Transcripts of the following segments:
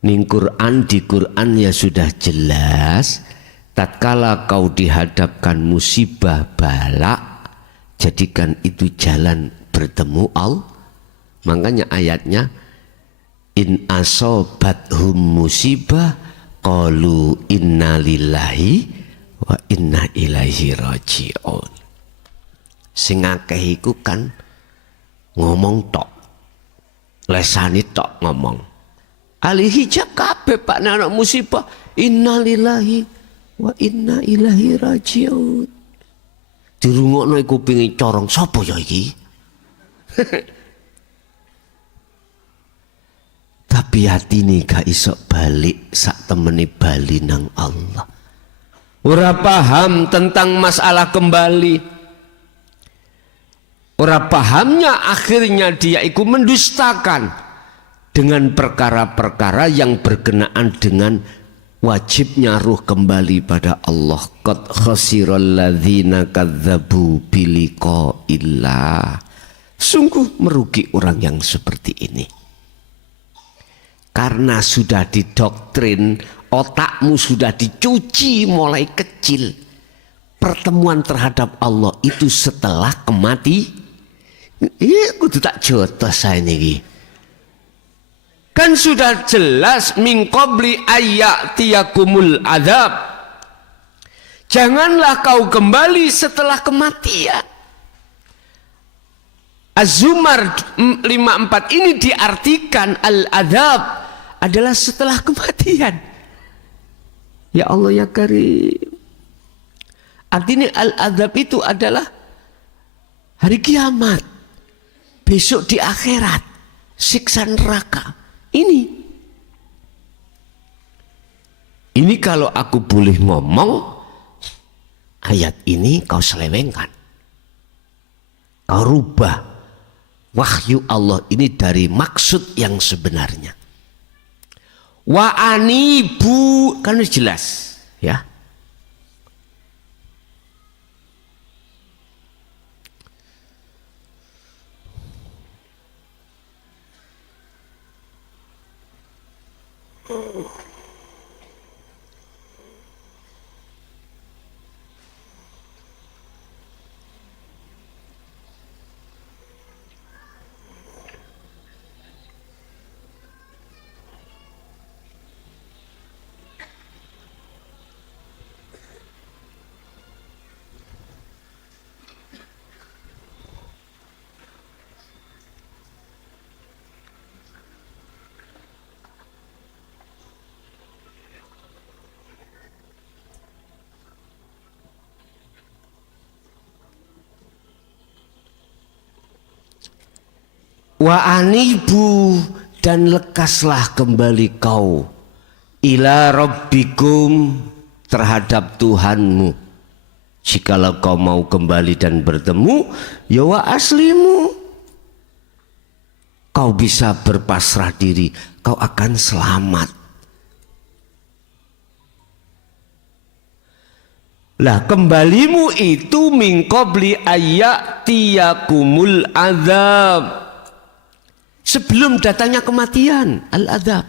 Ning Quran, di Quran ya sudah jelas, tatkala kau dihadapkan musibah bala, jadikan itu jalan bertemu Allah. Makanya ayatnya in asobathum musibah qalu inna lillahi wa inna ilaihi raji'un. Sing akeh iku kan ngomong tok, lesani tok ngomong. Ali hijab kabeh pak anak musibah inna lillahi wa inna ilaihi raji'un. Dirungokno iku pingin corong sapa ya iki? Tapi hati ini gak iso balik sak temeni bali nang Allah. Ora paham tentang masalah kembali. Ora pahamnya akhirnya dia ikut mendustakan dengan perkara-perkara yang berkenaan dengan wajibnya ruh kembali pada Allah. Qad khasiral ladzina kadzdzabu biliqa'illah. Sungguh merugi orang yang seperti ini. Karena sudah didoktrin, otakmu sudah dicuci mulai kecil. Pertemuan terhadap Allah itu setelah kematian. Iya, kudu tak jotos saya ini. Kan sudah jelas min qabli ayyatiyakumul adzab. Janganlah kau kembali setelah kematian. Az-Zumar 54 ini diartikan al-adzab adalah setelah kematian. Ya Allah ya Karim. Artinya al-adzab itu adalah hari kiamat. Besok di akhirat. Siksa neraka. Ini kalau aku boleh ngomong, ayat ini kau selewengkan. Kau rubah wahyu Allah ini dari maksud yang sebenarnya. Wa anibu, kan jelas ya. Wa anibu, dan lekaslah kembali kau ila rabbikum, terhadap Tuhanmu. Jikalau kau mau kembali dan bertemu, ya wa aslimu, kau bisa berpasrah diri, kau akan selamat. Lah kembalimu itu min qabli ayyatiyakumul adzab, sebelum datangnya kematian, al-adzab.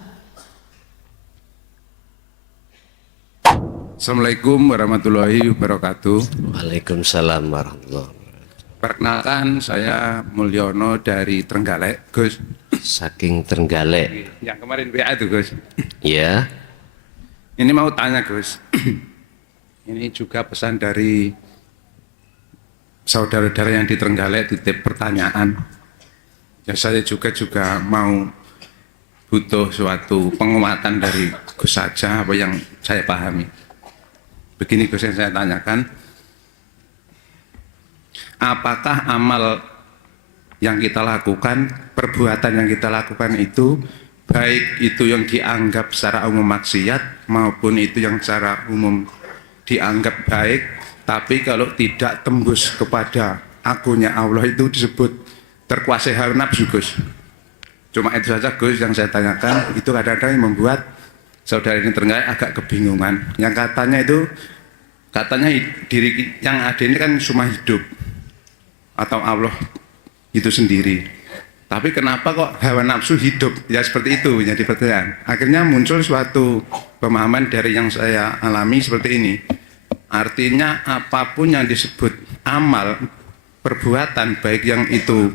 Assalamualaikum warahmatullahi wabarakatuh. Waalaikumsalam warahmatullahi wabarakatuh. Perkenalkan, saya Mulyono dari Trenggalek, Gus. Saking Trenggalek. Yang kemarin WA itu, Gus. Ya. Ini mau tanya, Gus. Ini juga pesan dari saudara-saudara yang di Trenggalek, titip pertanyaan. Ya, saya juga mau butuh suatu penguatan dari Gus saja apa yang saya pahami. Begini Gus yang saya tanyakan, apakah amal yang kita lakukan, perbuatan yang kita lakukan itu, baik itu yang dianggap secara umum maksiat maupun itu yang secara umum dianggap baik, tapi kalau tidak tembus kepada akunnya Allah itu disebut terkuasai hawa nafsu, Gus. Cuma itu saja Gus yang saya tanyakan. Itu kadang-kadang yang membuat saudara ini Trenggalek agak kebingungan. Yang katanya diri yang ada ini kan cuma hidup atau Allah itu sendiri. Tapi kenapa kok hawa nafsu hidup? Ya seperti itu jadi pertanyaan. Akhirnya muncul suatu pemahaman dari yang saya alami seperti ini. Artinya apapun yang disebut amal, perbuatan, baik yang itu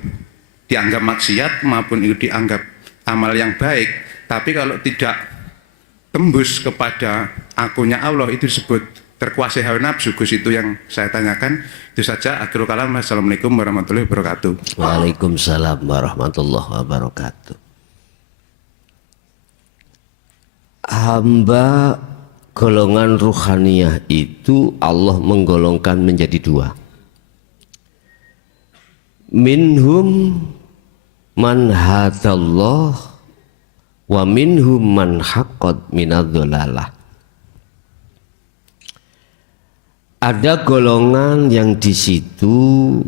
dianggap maksiat maupun itu dianggap amal yang baik, tapi kalau tidak tembus kepada akunya Allah itu disebut terkuasai hawa nafsu. Gus, itu yang saya tanyakan. Itu saja. Akhirul kalam. Assalamualaikum warahmatullahi wabarakatuh. Waalaikumsalam warahmatullahi wabarakatuh. Hamba golongan ruhaniyah itu Allah menggolongkan menjadi dua. Minhum man hadallah wa minhum man haqqad minadh-dhalalah. Ada golongan yang di situ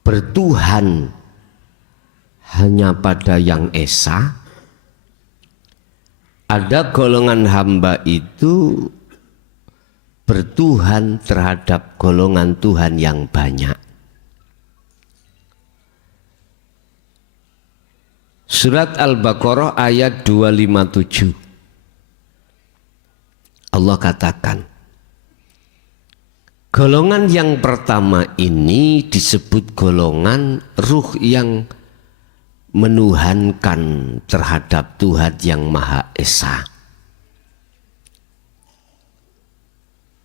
bertuhan hanya pada yang esa. Ada golongan hamba itu bertuhan terhadap golongan Tuhan yang banyak. Surat Al-Baqarah ayat 257. Allah katakan, golongan yang pertama ini disebut golongan ruh yang menuhankan terhadap Tuhan yang Maha Esa.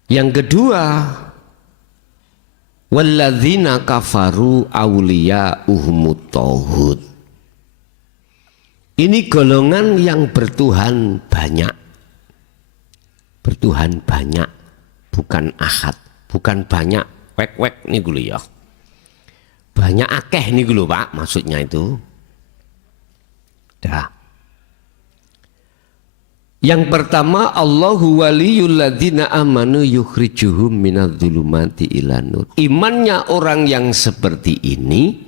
Yang kedua, walladzina kafaru awliya'uhumut tauhid. Ini golongan yang bertuhan banyak. Bertuhan banyak, bukan ahad, bukan banyak wek-wek nih dulu ya. Banyak akeh nih dulu Pak, maksudnya itu. Dah. Yang pertama, Allahu waliyul ladzina amanu yukhrijuhum minadh-dhulumati ilan nur. Imannya orang yang seperti ini,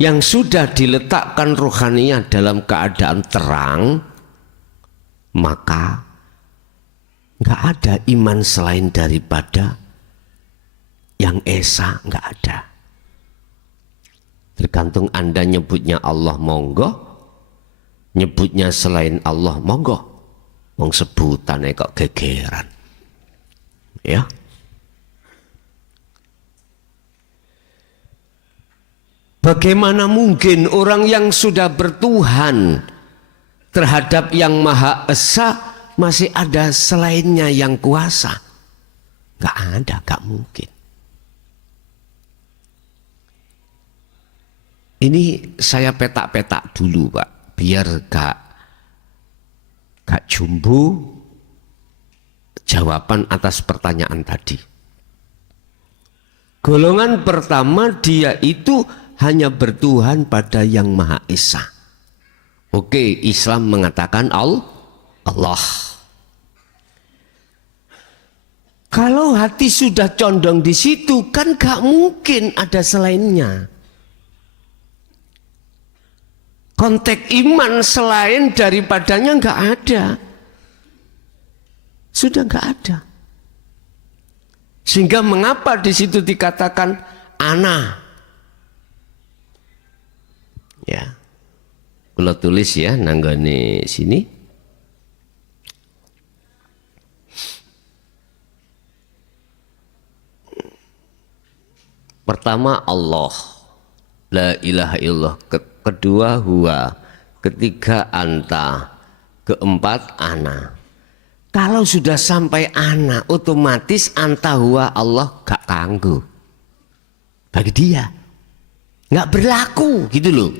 yang sudah diletakkan rohaninya dalam keadaan terang, maka nggak ada iman selain daripada yang esa, nggak ada. Tergantung Anda nyebutnya Allah monggo, nyebutnya selain Allah monggo. Wong sebutannya kok gegeran. Ya. Bagaimana mungkin orang yang sudah bertuhan terhadap yang Maha Esa masih ada selainnya yang kuasa? Gak ada, gak mungkin. Ini saya petak-petak dulu Pak, biar gak jumbo jawaban atas pertanyaan tadi. Golongan pertama dia itu hanya bertuhan pada yang Maha Esa. Oke, Islam mengatakan Allah. Kalau hati sudah condong di situ, kan gak mungkin ada selainnya. Konteks iman selain daripadanya gak ada. Sudah gak ada. Sehingga mengapa di situ dikatakan ana? Ya, kalau tulis ya nanggone sini. Pertama Allah, la ilaha illallah. Kedua huwa, ketiga anta, keempat ana. Kalau sudah sampai ana, otomatis anta huwa Allah gak kanggu bagi dia, nggak berlaku gitu loh.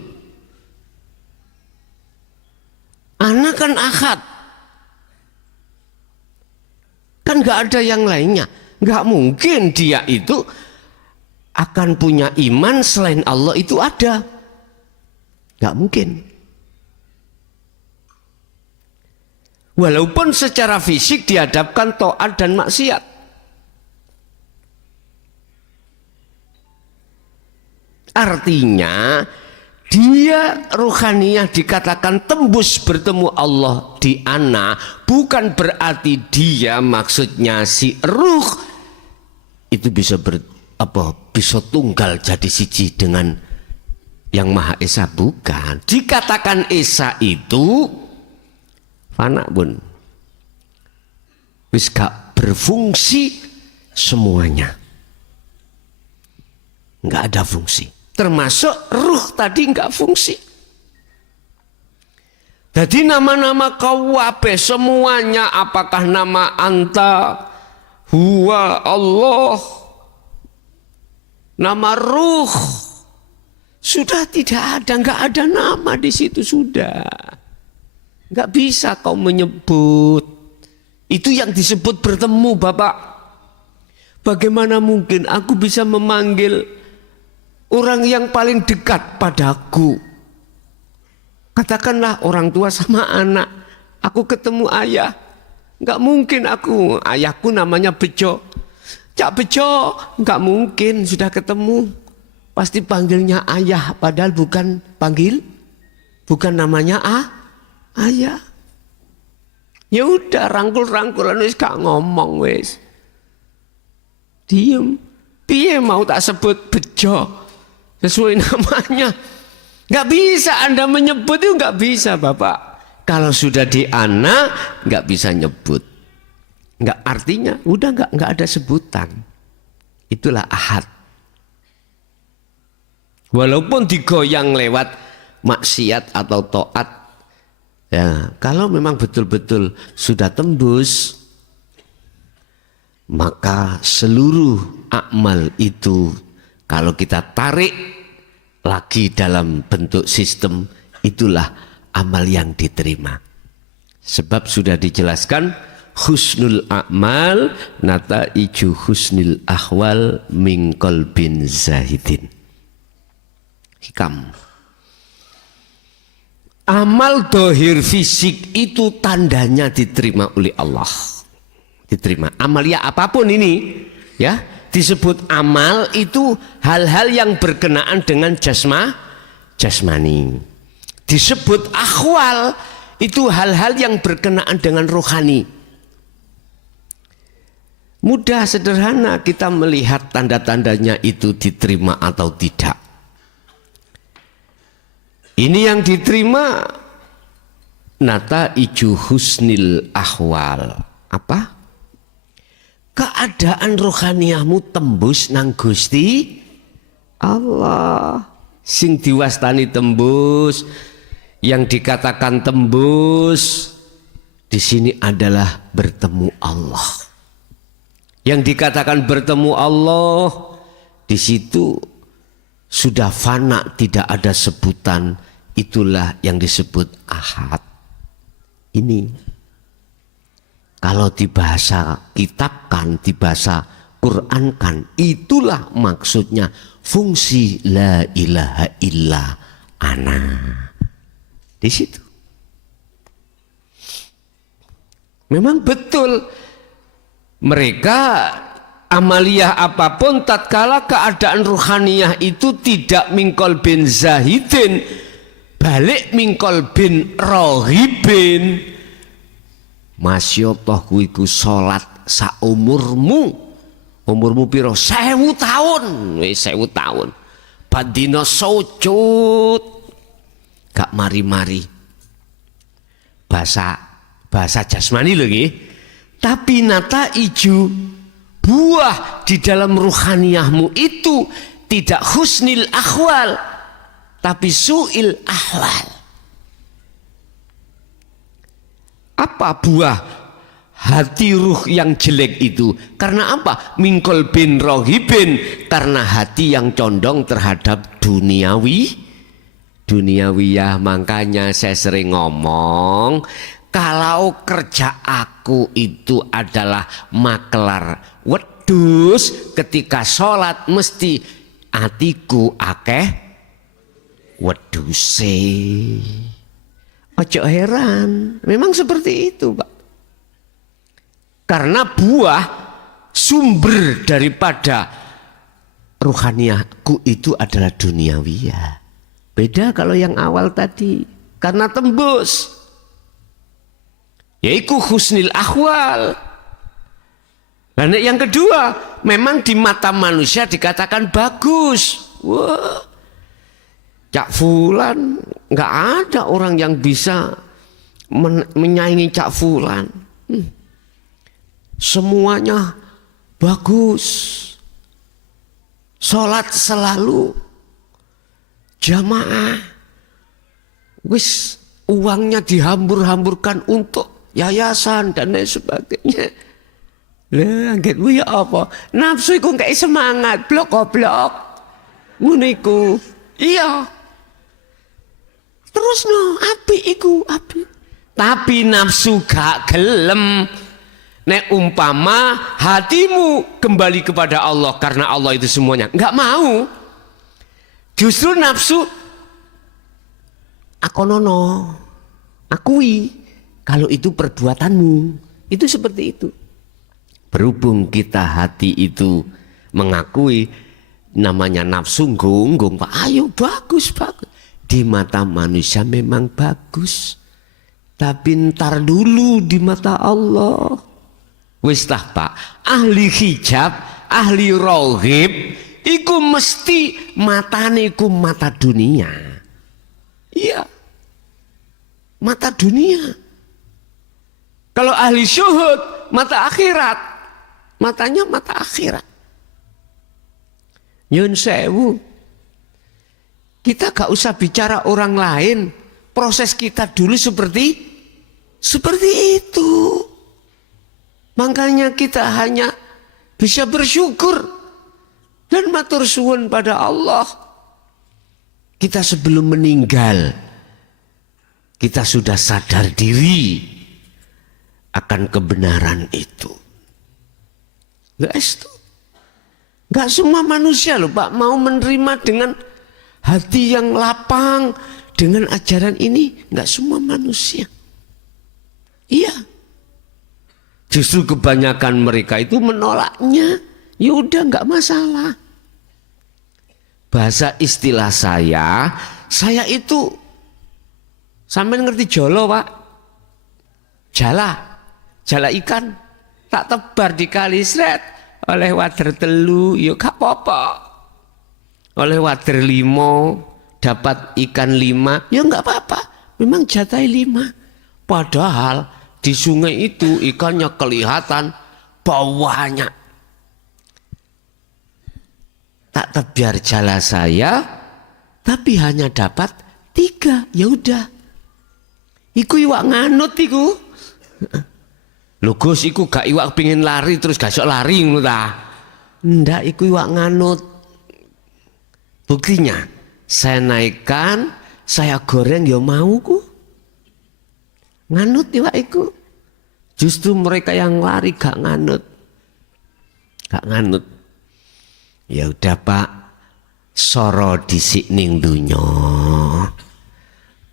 Ana kan ahad, kan nggak ada yang lainnya. Nggak mungkin dia itu akan punya iman selain Allah itu ada. Nggak mungkin. Walaupun secara fisik dihadapkan taat dan maksiat. Artinya dia rohaniyah dikatakan tembus bertemu Allah di ana, bukan berarti dia maksudnya si ruh itu bisa bisa tunggal jadi siji dengan yang Maha Esa, bukan. Dikatakan Esa itu fana pun wis gak berfungsi semuanya, nggak ada fungsi, termasuk ruh tadi nggak fungsi. Jadi nama-nama kawabe semuanya, apakah nama anta, huwa, Allah, nama ruh, sudah tidak ada, nggak ada nama di situ, sudah nggak bisa kau menyebut. Itu yang disebut bertemu, Bapak. Bagaimana mungkin aku bisa memanggil orang yang paling dekat padaku? Katakanlah orang tua sama anak, aku ketemu ayah, nggak mungkin aku, ayahku namanya Bejo, Cak Bejo, nggak mungkin, sudah ketemu, pasti panggilnya ayah, padahal bukan namanya ayah. Ya udah, rangkul-rangkulan wis gak ngomong wis, diem. Piye mau tak sebut Bejo sesuai namanya? Nggak bisa Anda menyebut, itu nggak bisa, Bapak. Kalau sudah di ana nggak bisa nyebut, nggak, artinya udah nggak ada sebutan. Itulah ahad. Walaupun digoyang lewat maksiat atau taat, ya kalau memang betul-betul sudah tembus, maka seluruh amal itu kalau kita tarik lagi dalam bentuk sistem, itulah amal yang diterima. Sebab sudah dijelaskan, husnul a'mal nataiju husnil ahwal min qalbin zahidin. Hikam. Amal dohir fisik itu tandanya diterima oleh Allah. Diterima. Amalia apapun ini, ya, disebut amal itu hal-hal yang berkenaan dengan jasmani. Disebut akhwal itu hal-hal yang berkenaan dengan rohani. Mudah, sederhana kita melihat tanda-tandanya itu diterima atau tidak. Ini yang diterima nataiju husnil ahwal. Apa? Keadaan rohaniahmu tembus nang Gusti Allah. Sing diwastani tembus, yang dikatakan tembus di sini adalah bertemu Allah. Yang dikatakan bertemu Allah di situ sudah fana, tidak ada sebutan, itulah yang disebut ahad. Ini kalau di bahasa kitabkan, di bahasa Qurankan, itulah maksudnya fungsi la ilaha illa ana. Di situ. Memang betul mereka amaliyah apapun tatkala keadaan ruhaniyah itu tidak mingkol bin zahidin, balik mingkol bin rohibin. Masyaallah kuwi ku salat saumurmu. Umurmu piro? 1000 tahun. Wis 1000 tahun. Badina sujud. Gak mari-mari. Bahasa jasmani lho nggih. Tapi nataiju buah di dalam ruhaniyahmu itu tidak husnil ahwal, tapi su'il ahwal. Apa buah hati ruh yang jelek itu? Karena apa? Mingkol bin rohibin, karena hati yang condong terhadap duniawiyah. Makanya saya sering ngomong, kalau kerja aku itu adalah maklar wedus, ketika sholat mesti atiku akeh weduse. Ojo heran, memang seperti itu, Pak. Karena buah sumber daripada ruhaniyahku itu adalah duniawiyah. Beda kalau yang awal tadi, karena tembus, yaitu husnil ahwal. Dan yang kedua, memang di mata manusia dikatakan bagus. Wah, Cak Fulan, nggak ada orang yang bisa menyaingi Cak Fulan. Semuanya bagus, sholat selalu jamaah, wis uangnya dihambur-hamburkan untuk yayasan dan lain sebagainya. Lah anggitmu ya apa? Nafsu iku kayak semangat, blok-blok. Ngono iku. Iya. Terus no, api iku, api. Tapi nafsu gak gelem. Nek umpama hatimu kembali kepada Allah karena Allah itu semuanya, nggak mau. Justru nafsu akonono, akui kalau itu perbuatanmu, itu seperti itu. Berhubung kita hati itu mengakui, namanya nafsu gunggung, Pak. Ayo bagus, bagus. Di mata manusia memang bagus, tapi ntar dulu di mata Allah. Wis tah Pak, ahli hijab, ahli rohib, iku mesti matane iku mata dunia. Iya, mata dunia. Kalau ahli syuhud, mata akhirat, matanya mata akhirat. Nyun sewu, kita gak usah bicara orang lain, proses kita dulu seperti itu. Makanya kita hanya bisa bersyukur dan matur suwun pada Allah. Kita sebelum meninggal, kita sudah sadar diri akan kebenaran itu. Gak semua manusia loh Pak mau menerima dengan hati yang lapang dengan ajaran ini. Gak semua manusia. Iya. Justru kebanyakan mereka itu menolaknya. Ya udah nggak masalah. Bahasa istilah saya itu sampai ngerti jolo Pak. Jala ikan tak tebar di kali sret oleh wader telu, yuk gak apa-apa. Oleh wader 5 dapat ikan 5, ya nggak apa-apa. Memang jatah 5. Padahal di sungai itu ikannya kelihatan banyak. Tak tebar jala saya, tapi hanya dapat 3. Ya udah. Iku iwak nganut iku. Lho Gus, iku gak iwak pingin lari terus gak sok lari ngono ta. Ndak, iku iwak nganut. Buktinya, saya naikkan, saya goreng ya mau ku. Nganut iwak iku. Justru mereka yang lari gak nganut. Gak nganut. Ya udah Pak, soro disik ning dunyo.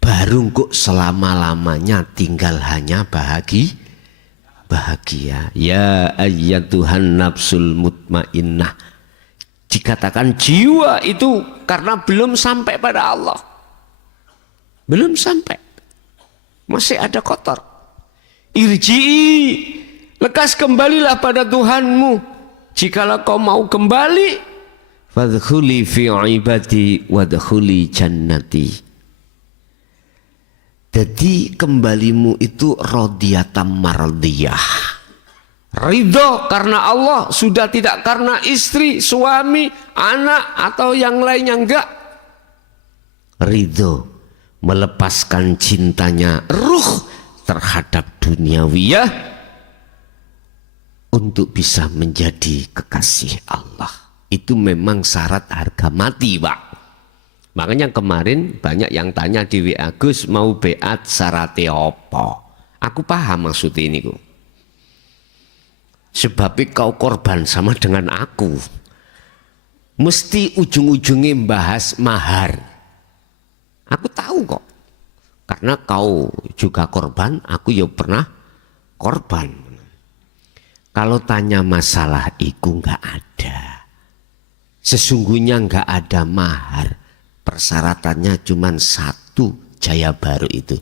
Baru kok selama-lamanya tinggal hanya bahagia. Ya ayyatuhan nafsul mutmainnah. Dikatakan jiwa itu karena belum sampai pada Allah. Belum sampai. Masih ada kotor. Irji'i, lekas kembalilah pada Tuhanmu. Jikalau kau mau kembali, fadkhuli fi ibadi wadkhuli jannati. Jadi kembalimu itu radiyatan mardiyah. Ridho karena Allah, sudah tidak karena istri, suami, anak atau yang lainnya, enggak. Ridho melepaskan cintanya ruh terhadap duniawiyah untuk bisa menjadi kekasih Allah. Itu memang syarat harga mati Pak. Makanya kemarin banyak yang tanya di WA, Gus mau beat syaratnya apa? Aku paham maksud ini ku. Sebab kau korban sama dengan aku. Mesti ujung-ujungnya bahas mahar. Aku tahu kok. Karena kau juga korban, aku ya pernah korban. Kalau tanya masalah itu nggak ada. Sesungguhnya nggak ada mahar. Persyaratannya cuma 1, jaya baru itu.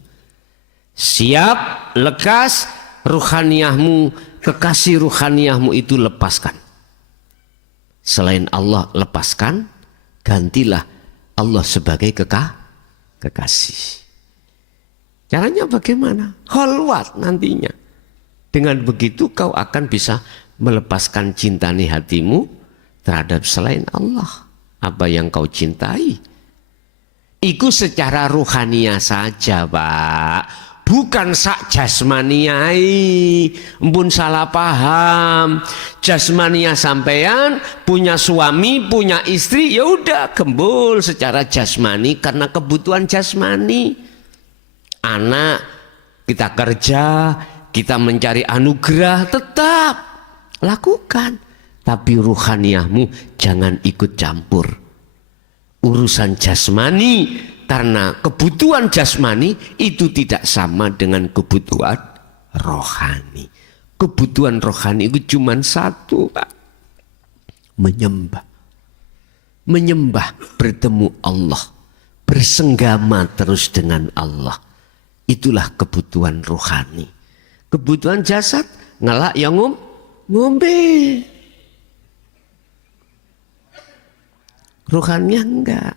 Siap, lekas, ruhaniyahmu, kekasih ruhaniyahmu itu lepaskan. Selain Allah lepaskan, gantilah Allah sebagai kekasih. Caranya bagaimana? Khalwat nantinya. Dengan begitu kau akan bisa melepaskan cinta di hatimu terhadap selain Allah. Apa yang kau cintai, iku secara ruhania saja, Pak. Bukan sak jasmaniai. Empun salah paham. Jasmania sampean punya suami, punya istri, ya udah gembul secara jasmani karena kebutuhan jasmani. Anak, kita kerja, kita mencari anugerah, tetap lakukan. Tapi ruhaniahmu jangan ikut campur urusan jasmani, karena kebutuhan jasmani itu tidak sama dengan kebutuhan rohani. Kebutuhan rohani itu cuma satu, Pak. Menyembah. Menyembah, bertemu Allah, bersenggama terus dengan Allah. Itulah kebutuhan rohani. Kebutuhan jasad, ngelak yang ngombe. Ruhania enggak.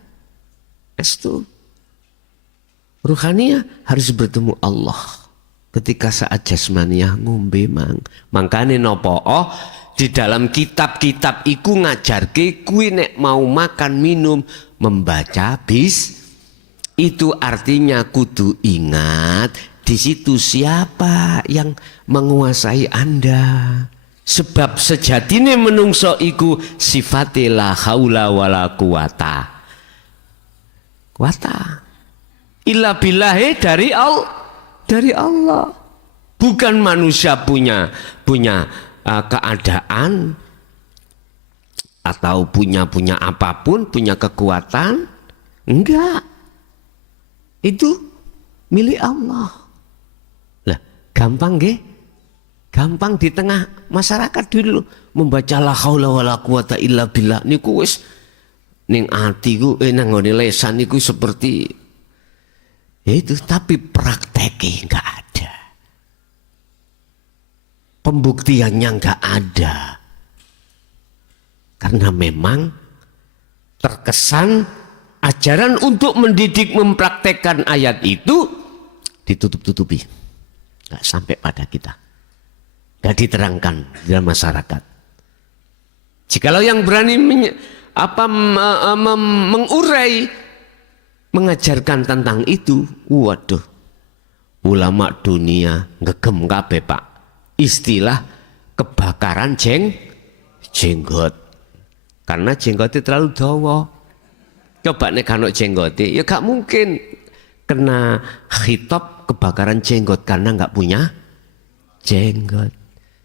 Itu ruhania harus bertemu Allah. Ketika saat jasmaniah ngombe mangkane nopo di dalam kitab-kitab iku ngajarke kuwi nek mau makan minum membaca itu artinya kudu ingat di situ siapa yang menguasai Anda. Sebab sejatine menungso iku sifate la haula wala quwata illa billahi dari Allah. Bukan manusia punya keadaan atau punya apapun, punya kekuatan, enggak. Itu milik Allah. Lah, gampang nggih? Gampang di tengah masyarakat dulu membaca la haula wala quwata illa billah niku wis ning atiku nang ngene lesan niku seperti itu, tapi prakteknya enggak ada. Pembuktiannya enggak ada. Karena memang terkesan ajaran untuk mendidik mempraktekkan ayat itu ditutup-tutupi. Enggak sampai pada kita. Gak diterangkan di dalam masyarakat. Jikalau yang berani mengurai, mengajarkan tentang itu, waduh, ulama dunia ngegem kabeh, Pak. Istilah kebakaran jenggot. Karena jenggotnya terlalu dawa. Coba nek kano jenggote, ya gak mungkin kena khitab kebakaran jenggot karena gak punya jenggot.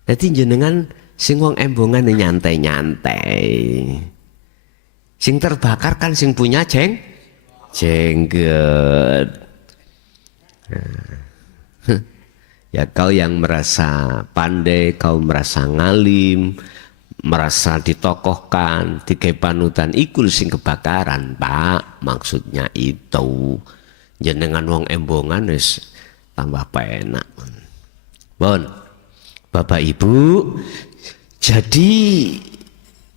Jadi jenengan sing wong embongan nyantai-nyantai. Sing terbakar kan sing punya jenggot. Ya kau yang merasa pandai, kau merasa ngalim, merasa ditokohkan, dikai panutan, ikul sing kebakaran, Pak. Maksudnya itu. Jenengan wong embongan wis tambah penak. Bon, Bapak Ibu, jadi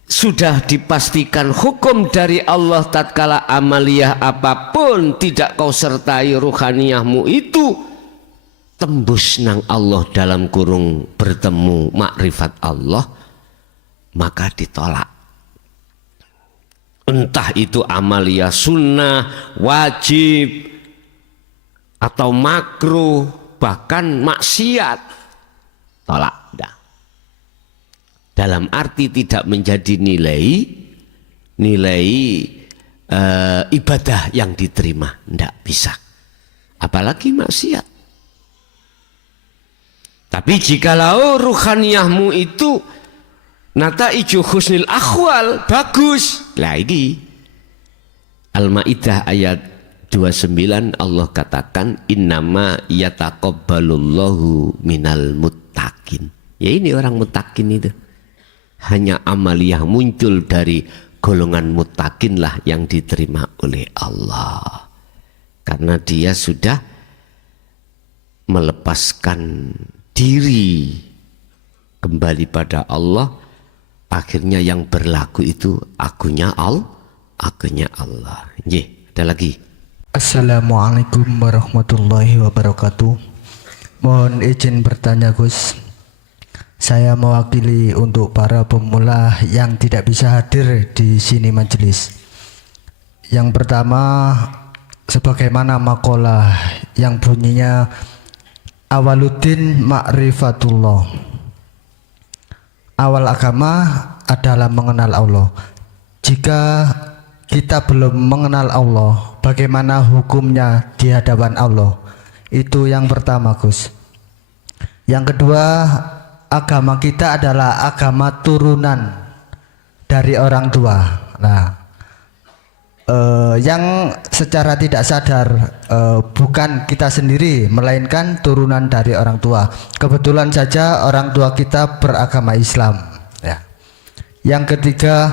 sudah dipastikan hukum dari Allah tatkala amaliyah apapun tidak kau sertai ruhaniyahmu itu tembus nang Allah dalam kurung bertemu makrifat Allah, maka ditolak. Entah itu amaliyah sunnah, wajib, atau makruh, bahkan maksiat, tolak. Dalam arti tidak menjadi nilai ibadah yang diterima, tidak bisa. Apalagi maksiat. Tapi jikalau ruhaniyahmu itu nataiju husnil akhwal, bagus. Lah ini Al-Maidah ayat 29 Allah katakan innama yataqabbalullahu minal muttaqin. Ya ini orang muttaqin itu. Hanya amaliyah muncul dari golongan muttaqin lah yang diterima oleh Allah. Karena dia sudah melepaskan diri kembali pada Allah, akhirnya yang berlaku itu akunya Allah. Nggih, ada lagi. Assalamualaikum warahmatullahi wabarakatuh. Mohon izin bertanya Gus. Saya mewakili untuk para pemula yang tidak bisa hadir di sini majelis. Yang pertama, sebagaimana makalah yang bunyinya awaluddin ma'rifatullah. Awal agama adalah mengenal Allah. Jika kita belum mengenal Allah, bagaimana hukumnya di hadapan Allah? Itu yang pertama Gus. Yang kedua, agama kita adalah agama turunan dari orang tua. Nah, yang secara tidak sadar bukan kita sendiri, melainkan turunan dari orang tua. Kebetulan saja orang tua kita beragama Islam. Ya. Yang ketiga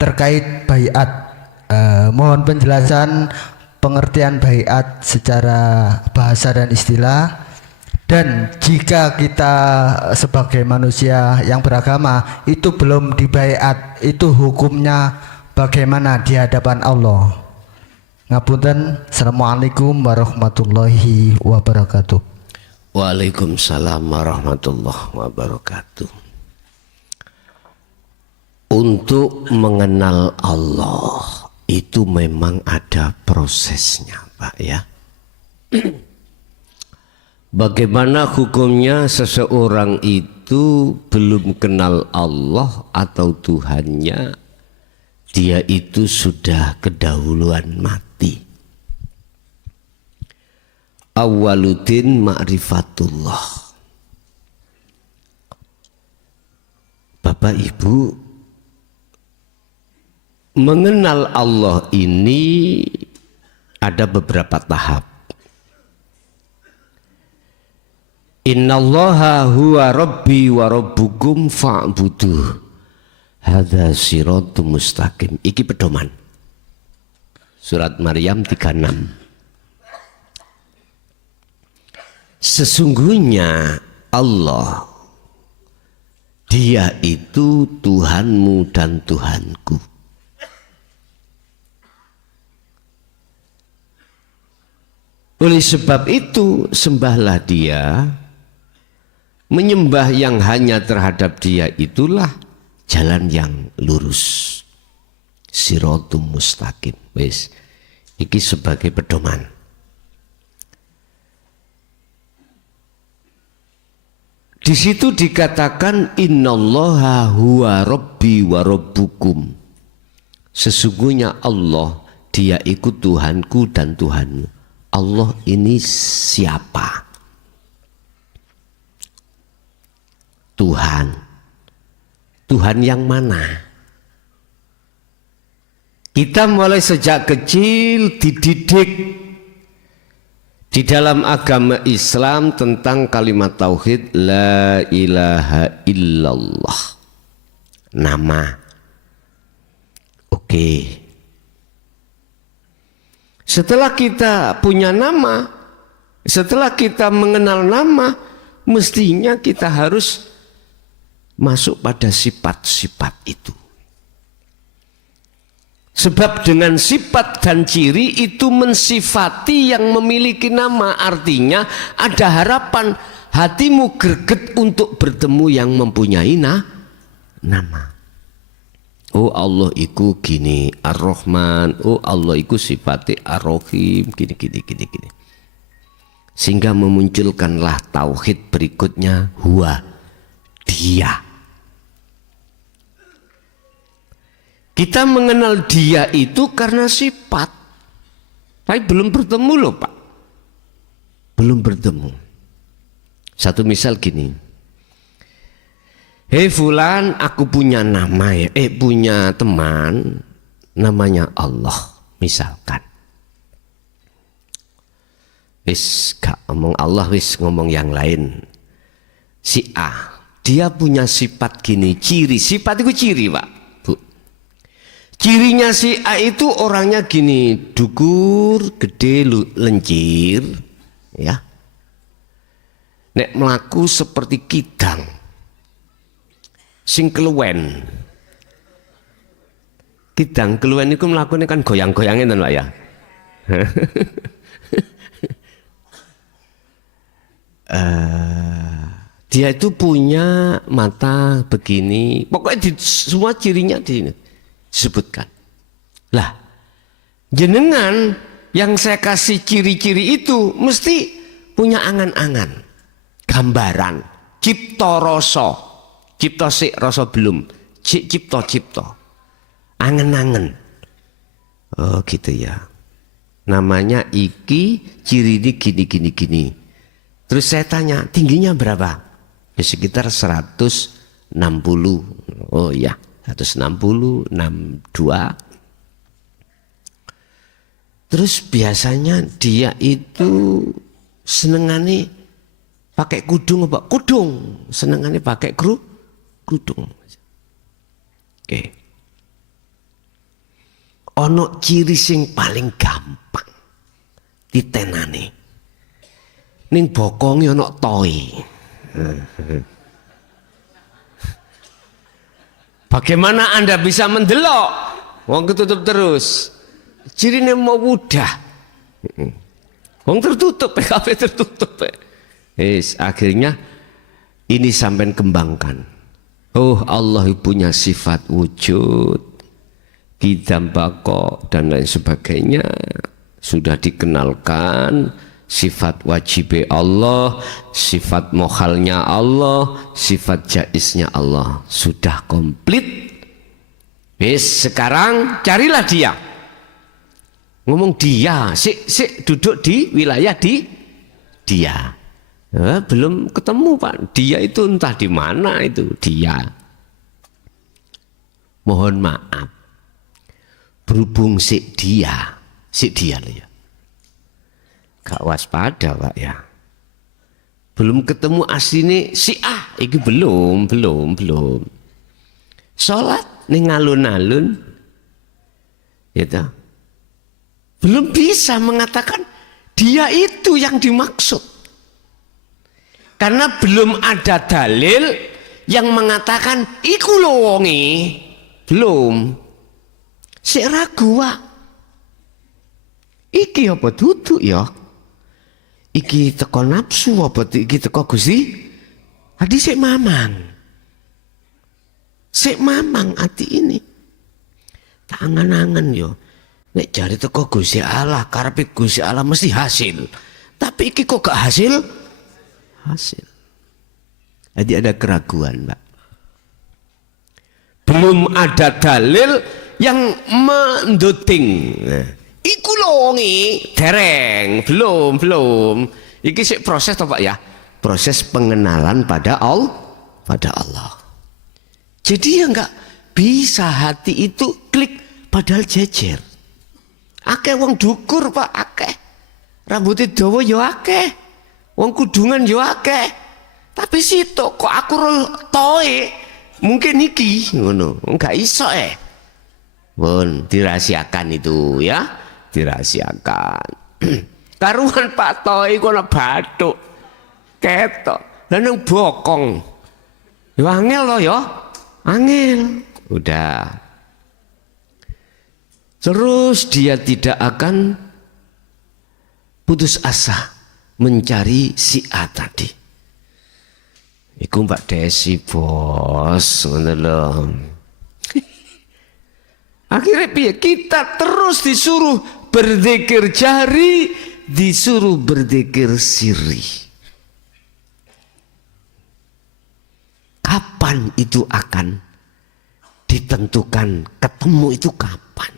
terkait baiat. Mohon penjelasan pengertian baiat secara bahasa dan istilah. Dan jika kita sebagai manusia yang beragama itu belum dibaiat, itu hukumnya bagaimana di hadapan Allah? Ngapunten. Assalamualaikum warahmatullahi wabarakatuh. Waalaikumsalam warahmatullahi wabarakatuh. Untuk mengenal Allah itu memang ada prosesnya, Pak, ya. Bagaimana hukumnya seseorang itu belum kenal Allah atau Tuhannya, dia itu sudah kedahuluan mati. Awaluddin ma'rifatullah. Bapak Ibu, mengenal Allah ini ada beberapa tahap. Innallaha huwa rabbi wa rabbukum fa'buduh. Hadza siratum mustaqim. Iki pedoman. Surat Maryam 36. Sesungguhnya Allah, Dia itu Tuhanmu dan Tuhanku. Oleh sebab itu sembahlah Dia. Menyembah yang hanya terhadap Dia itulah jalan yang lurus. Siratum mustaqim. Wis, iki sebagai pedoman. Di situ dikatakan innallaha huwa rabbi wa rabbukum. Sesungguhnya Allah, Dia ikut Tuhanku dan Tuhanmu. Allah ini siapa? Tuhan. Tuhan yang mana? Kita mulai sejak kecil dididik di dalam agama Islam tentang kalimat tauhid la ilaha illallah. Nama. Oke. Setelah kita punya nama, setelah kita mengenal nama, mestinya kita harus masuk pada sifat-sifat itu. Sebab dengan sifat dan ciri itu mensifati yang memiliki nama. Artinya ada harapan hatimu greget untuk bertemu yang mempunyai nama. Oh Allah iku gini Ar-Rahman. Oh Allah iku sifatnya Ar-Rahim. Gini. Sehingga memunculkanlah tauhid berikutnya. Huwa, Dia. Kita mengenal Dia itu karena sifat. Tapi belum bertemu loh Pak. Belum bertemu. Satu misal gini. Hei fulan, aku punya nama ya. Punya teman. Namanya Allah. Misalkan. Wis gak ngomong Allah, wis ngomong yang lain. Si A. Dia punya sifat gini. Ciri. Sifat itu ciri Pak. Cirinya si A itu orangnya gini, dukur, gede, lencir, ya. Nek melaku seperti kidang. sing keluwen. Kidang keluwen itu melakukan kan goyang-goyangin Pak ya. Dia itu punya mata begini, pokoknya semua cirinya disebutkan. Lah, jenengan yang saya kasih ciri-ciri itu mesti punya angan-angan, gambaran, cipta rasa, cipta sik rasa belum, cipta, angen-angen. Oh gitu ya. Namanya iki ciri ini gini. Terus saya tanya, tingginya berapa? Ya sekitar 160. Oh ya, 160, 62. Terus biasanya dia itu senengane pakai kudung apa? Kudung. Senengane pakai kudung. Oke. Ono ciri sing paling gampang ditenani. Ning bokonge ono toy. Bagaimana Anda bisa mendelok? Wong ketutup terus. Cirine mau mudah. Wong tertutup, PKP tertutup. Akhirnya ini sampai kembangkan. Oh Allah punya sifat wujud, qidam baqa dan lain sebagainya. Sudah dikenalkan sifat wajib Allah, sifat mokhalnya Allah, sifat jaiznya Allah. Sudah komplit. Sekarang carilah dia. Ngomong dia, duduk di wilayah dia. Belum ketemu Pak. Dia itu entah di mana itu dia. Mohon maaf. Berhubung dia loh ya. Gak waspada Pak ya. Belum ketemu aslinya si A. Ini belum. Sholat ning alun-alun. Gitu. Belum bisa mengatakan dia itu yang dimaksud. Karena belum ada dalil yang mengatakan iku lho wonge. Belum. Sik ragu Pak. Iki apa duduk ya? Iki teko nafsu apa iki teko Gusti? Hadi sik mamang. Sik mamang ati ini. Tak angan-angan yo. Nek jari teko Gusti Allah, karepe Gusti Allah mesti hasil. Tapi iki kok gak hasil? Hasil. Jadi ada keraguan, Pak. Belum ada dalil yang menduting. Iku longi dereng, belum. Iki sik proses toh Pak ya. Proses pengenalan pada Allah. Jadi ya enggak bisa hati itu klik padahal jejer. Akeh wong dukur Pak, akeh. Rambutnya dawa ya akeh. Wong kudungan ya akeh. Tapi situ kok aku toe mungkin iki ngono. Enggak iso Pun dirahasiakan itu ya, dirahasiakan. Karuan Pak Toi kono bathuk. Ketok. Lah nang bokong. Ya angel loh ya. Angel. Udah. Terus dia tidak akan putus asa mencari si A tadi. Iku Mbak Desi bos, ngono lho. Akhirnya piye? Kita terus disuruh berzikir jari, disuruh berzikir sirri. Kapan itu akan ditentukan? Ketemu itu kapan?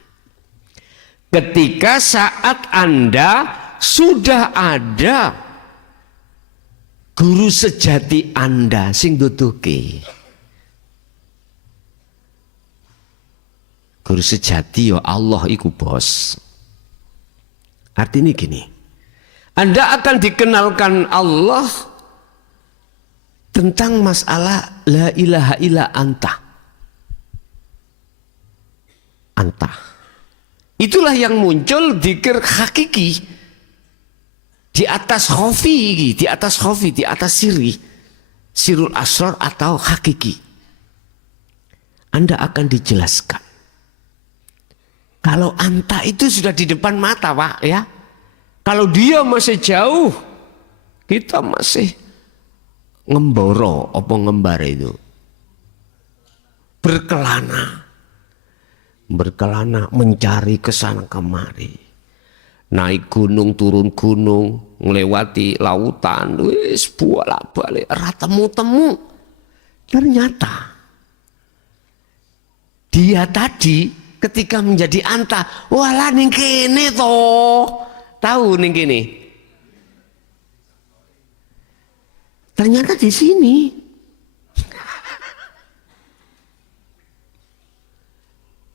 Ketika saat Anda sudah ada guru sejati Anda sing duduke. Guru sejati ya Allah iku bos. Artinya gini. Anda akan dikenalkan Allah tentang masalah la ilaha illa anta. Anta. Itulah yang muncul dzikir hakiki. Di atas khafi, di atas sirri. Sirul asrar atau hakiki. Anda akan dijelaskan. Kalau anta itu sudah di depan mata, Pak, ya. Kalau dia masih jauh, kita masih ngemboro, apa ngembar itu. Berkelana mencari kesana kemari. Naik gunung, turun gunung, melewati lautan, wis bolak-balik, temu. Ternyata dia tadi ketika menjadi anta, walah ning kene toh. Tahu ning kene. Ternyata di sini.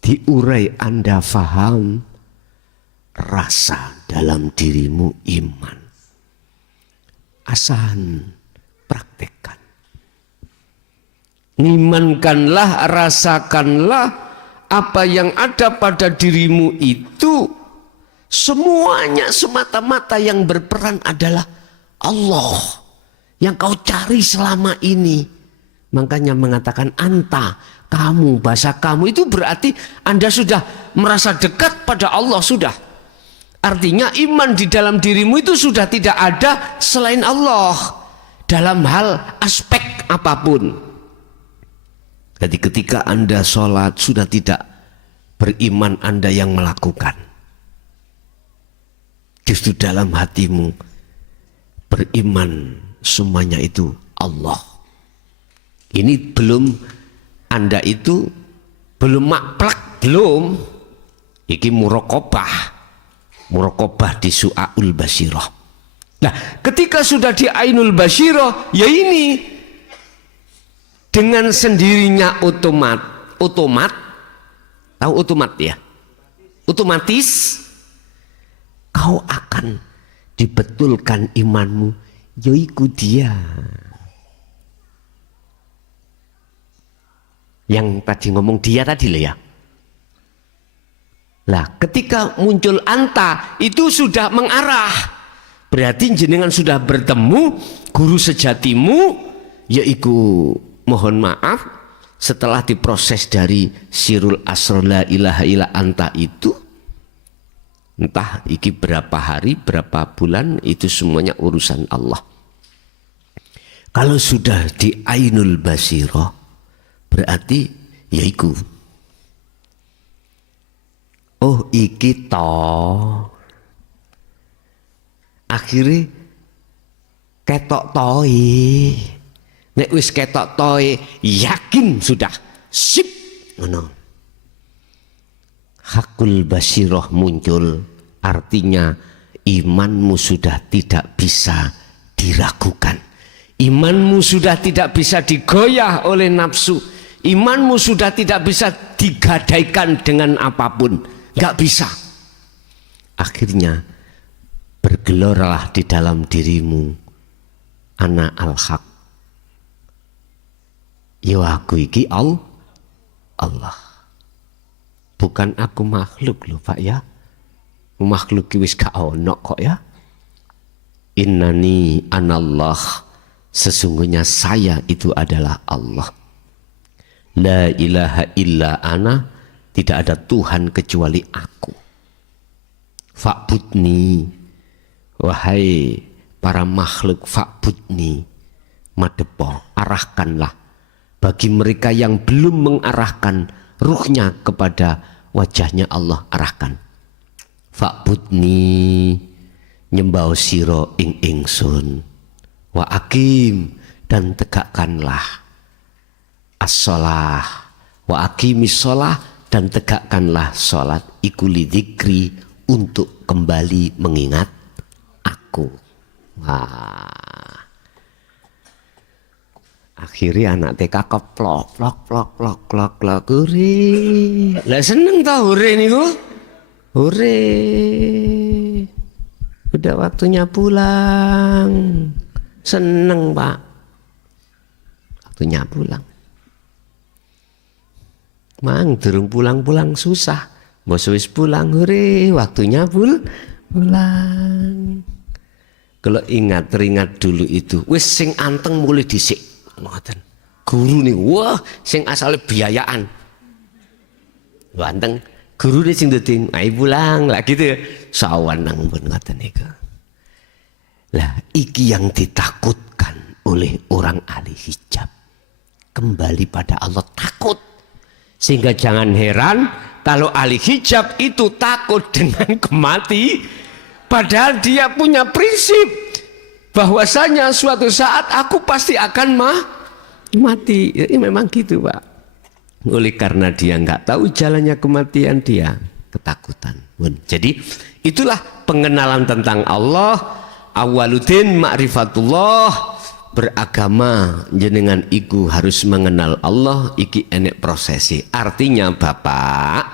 Diurai Anda faham rasa dalam dirimu iman. Asahan praktekkan. Imankanlah, rasakanlah apa yang ada pada dirimu itu semuanya semata-mata yang berperan adalah Allah yang kau cari selama ini. Makanya mengatakan anta, kamu, bahasa kamu itu berarti Anda sudah merasa dekat pada Allah sudah. Artinya iman di dalam dirimu itu sudah tidak ada selain Allah dalam hal aspek apapun. Jadi ketika Anda sholat sudah tidak beriman Anda yang melakukan. Justru dalam hatimu beriman semuanya itu Allah. Ini belum Anda itu belum maklak, belum. Iki muraqabah di su'aul basirah. Nah, ketika sudah di ainul basirah, ya ini dengan sendirinya tahu otomat ya? Otomatis kau akan dibetulkan imanmu, yaitu dia. Yang tadi ngomong dia tadi lah ya. Lah ketika muncul anta itu sudah mengarah. Berarti jenengan sudah bertemu guru sejatimu, yaitu mohon maaf setelah diproses dari sirul asrar la ilaha illa anta itu, entah iki berapa hari, berapa bulan, itu semuanya urusan Allah. Kalau sudah di ainul basirah, berarti yaiku oh iki toh akhirnya ketok toi, nek wis ketok toi yakin sudah sip ngono. Hakul basirah muncul, artinya imanmu sudah tidak bisa diragukan, imanmu sudah tidak bisa digoyah oleh nafsu, imanmu sudah tidak bisa digadaikan dengan apapun, nggak bisa. Akhirnya bergeloralah di dalam dirimu ana al-haq, yo aku iki Allah, bukan aku makhluk loh Pak ya, makhluk wis gak ono kok ya. Innani anallah, sesungguhnya saya itu adalah Allah. La ilaha illa ana, tidak ada Tuhan kecuali aku. Fa'budni, wahai para makhluk, fa'budni, madepo, arahkanlah. Bagi mereka yang belum mengarahkan ruhnya kepada wajahnya Allah, arahkan. Fa'budni, nyembah siro ing ingsun. Wa akim, dan tegakkanlah as-sholah. Wa aqimis sholah, dan tegakkanlah sholat. Iku lidzikri, untuk kembali mengingat aku. Wah. Akhirnya anak TK keplok hore. Lah seneng tau hore niku? Hore. Udah waktunya pulang. Seneng Pak. Waktunya pulang. Mang durung pulang-pulang susah. Bos wis pulang hore, waktunya pulang. Kalau teringat dulu itu, wis sing anteng mulai dhisik. Ngoten. Guru nih, wah sing asale biayaan. Wanteng guru dia sing dadi ayo pulang lah gitu. Sawan nang pun ngoten niku. Lah iki yang ditakutkan oleh orang ahli hijab. Kembali pada Allah, takut. Sehingga jangan heran kalau ahli hijab itu takut dengan kemati, padahal dia punya prinsip bahwasanya suatu saat aku pasti akan mati. Ini memang gitu, Pak. Oleh karena dia nggak tahu jalannya kematian, dia ketakutan. Jadi itulah pengenalan tentang Allah. Awaludin ma'rifatullah, beragama jenengan iku harus mengenal Allah, iki enek prosesi. Artinya Bapak,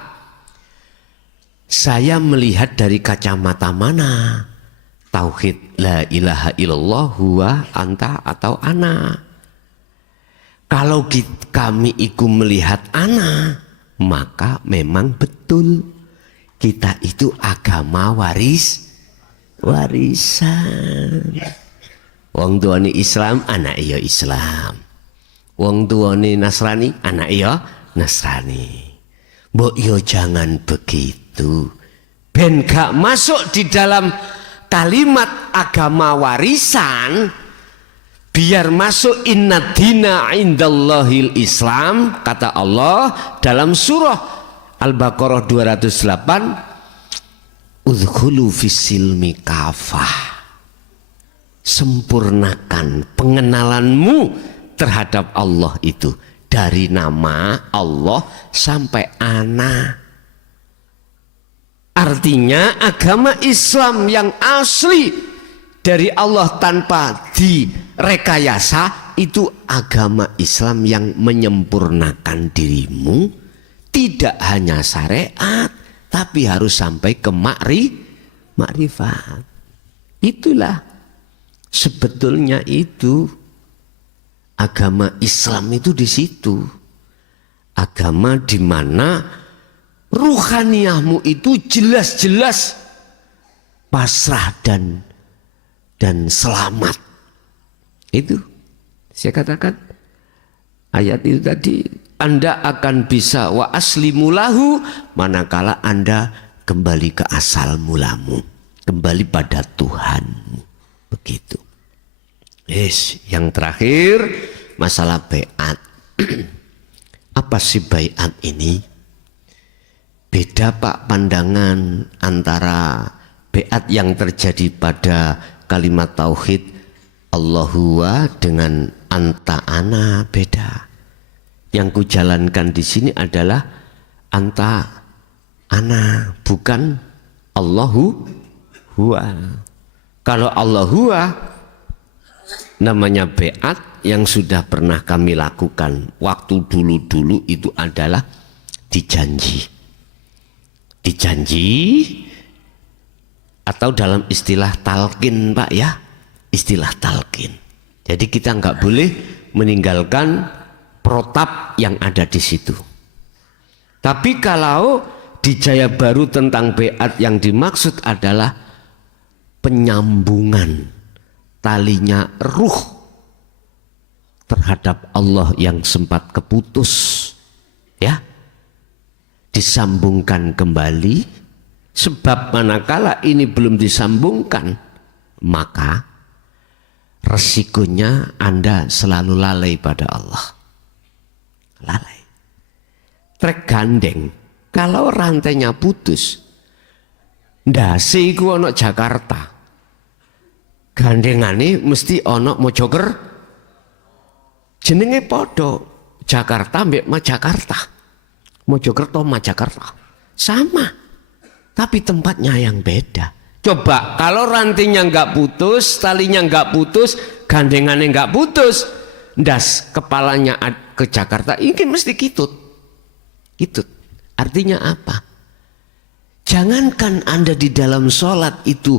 saya melihat dari kacamata mana? Tauhid la ilaha illallah huwa anta atau ana. Kalau kami iku melihat ana, maka memang betul kita itu agama warisan. Wong tuane Islam, anak iya Islam. Wong tuane Nasrani, anak iya Nasrani. Mbok yo jangan begitu. Ben gak masuk di dalam kalimat agama warisan, biar masuk inna dina indallahil Islam, kata Allah dalam surah Al-Baqarah 208, udkhulu fissilmi kafah. Sempurnakan pengenalanmu terhadap Allah itu dari nama Allah sampai ana. Artinya agama Islam yang asli dari Allah tanpa direkayasa itu agama Islam yang menyempurnakan dirimu, tidak hanya syariat tapi harus sampai ke makrifat. Itulah sebetulnya itu agama Islam itu di situ. Agama di mana ruhaniyahmu itu jelas-jelas pasrah dan selamat. Itu saya katakan ayat itu tadi, Anda akan bisa wa aslimulahu manakala Anda kembali ke asal mulamu, kembali pada Tuhanmu. Begitu. Yang terakhir masalah baiat. Apa sih baiat ini? Beda Pak pandangan antara baiat yang terjadi pada kalimat tauhid Allahuwa dengan anta ana, beda. Yang kujalankan di sini adalah anta ana, bukan Allahu huwa. Kalau Allahuwa namanya baiat yang sudah pernah kami lakukan waktu dulu-dulu itu adalah dijanji atau dalam istilah talqin Pak ya, istilah talqin. Jadi kita nggak boleh meninggalkan protap yang ada di situ. Tapi kalau di Jaya Baru tentang baiat yang dimaksud adalah penyambungan talinya ruh terhadap Allah yang sempat keputus, ya, disambungkan kembali. Sebab manakala ini belum disambungkan, maka resikonya Anda selalu lalai pada Allah. Lalai. Trek gandeng, kalau rantainya putus, ndase iku ana Jakarta, gandengane mesti ana Mojoker, jenenge podo Jakarta mbek Majakarta, Mojokerto Majakarta sama, tapi tempatnya yang beda. Coba kalau rantingnya nggak putus, talinya nggak putus, gandengannya nggak putus, ndas kepalanya ke Jakarta, ini mesti kitut. Artinya apa? Jangankan Anda di dalam sholat itu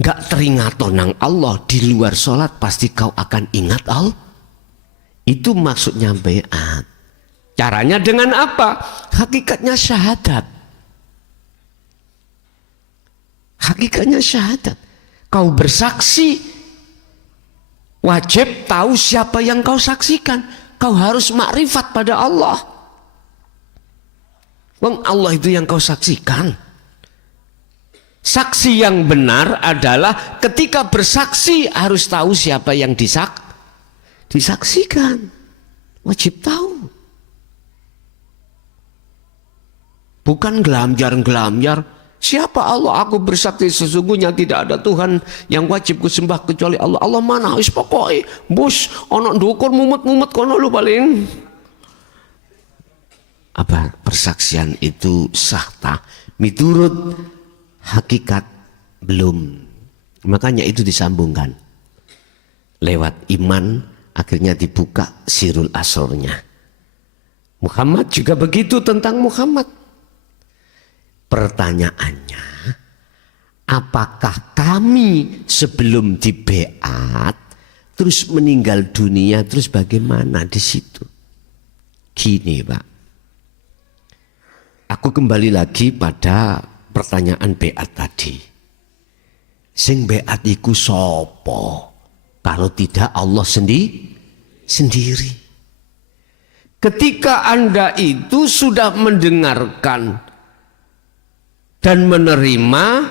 nggak teringat nang Allah, di luar sholat pasti kau akan ingat Allah. Itu maksudnya baiat. Caranya dengan apa? Hakikatnya syahadat. Hakikatnya syahadat. Kau bersaksi, wajib tahu siapa yang kau saksikan. Kau harus makrifat pada Allah. Wong Allah itu yang kau saksikan. Saksi yang benar adalah ketika bersaksi harus tahu siapa yang disaksikan. Wajib tahu. Bukan gelamjar-gelamjar. Siapa Allah? Aku bersaksi sesungguhnya tidak ada Tuhan yang wajib kusembah kecuali Allah. Allah mana? Wis pokoke bos ana ndukur mumet-mumet kono lu paling. Apa persaksian itu sah ta? Miturut hakikat belum. Makanya itu disambungkan. Lewat iman akhirnya dibuka sirul asrornya. Muhammad juga begitu tentang Muhammad. Pertanyaannya, apakah kami sebelum dibeat terus meninggal dunia terus bagaimana di situ? Gini, Pak. Aku kembali lagi pada pertanyaan beat tadi. Sing beat iku sopo? Kalau tidak Allah sendiri. Ketika Anda itu sudah mendengarkan dan menerima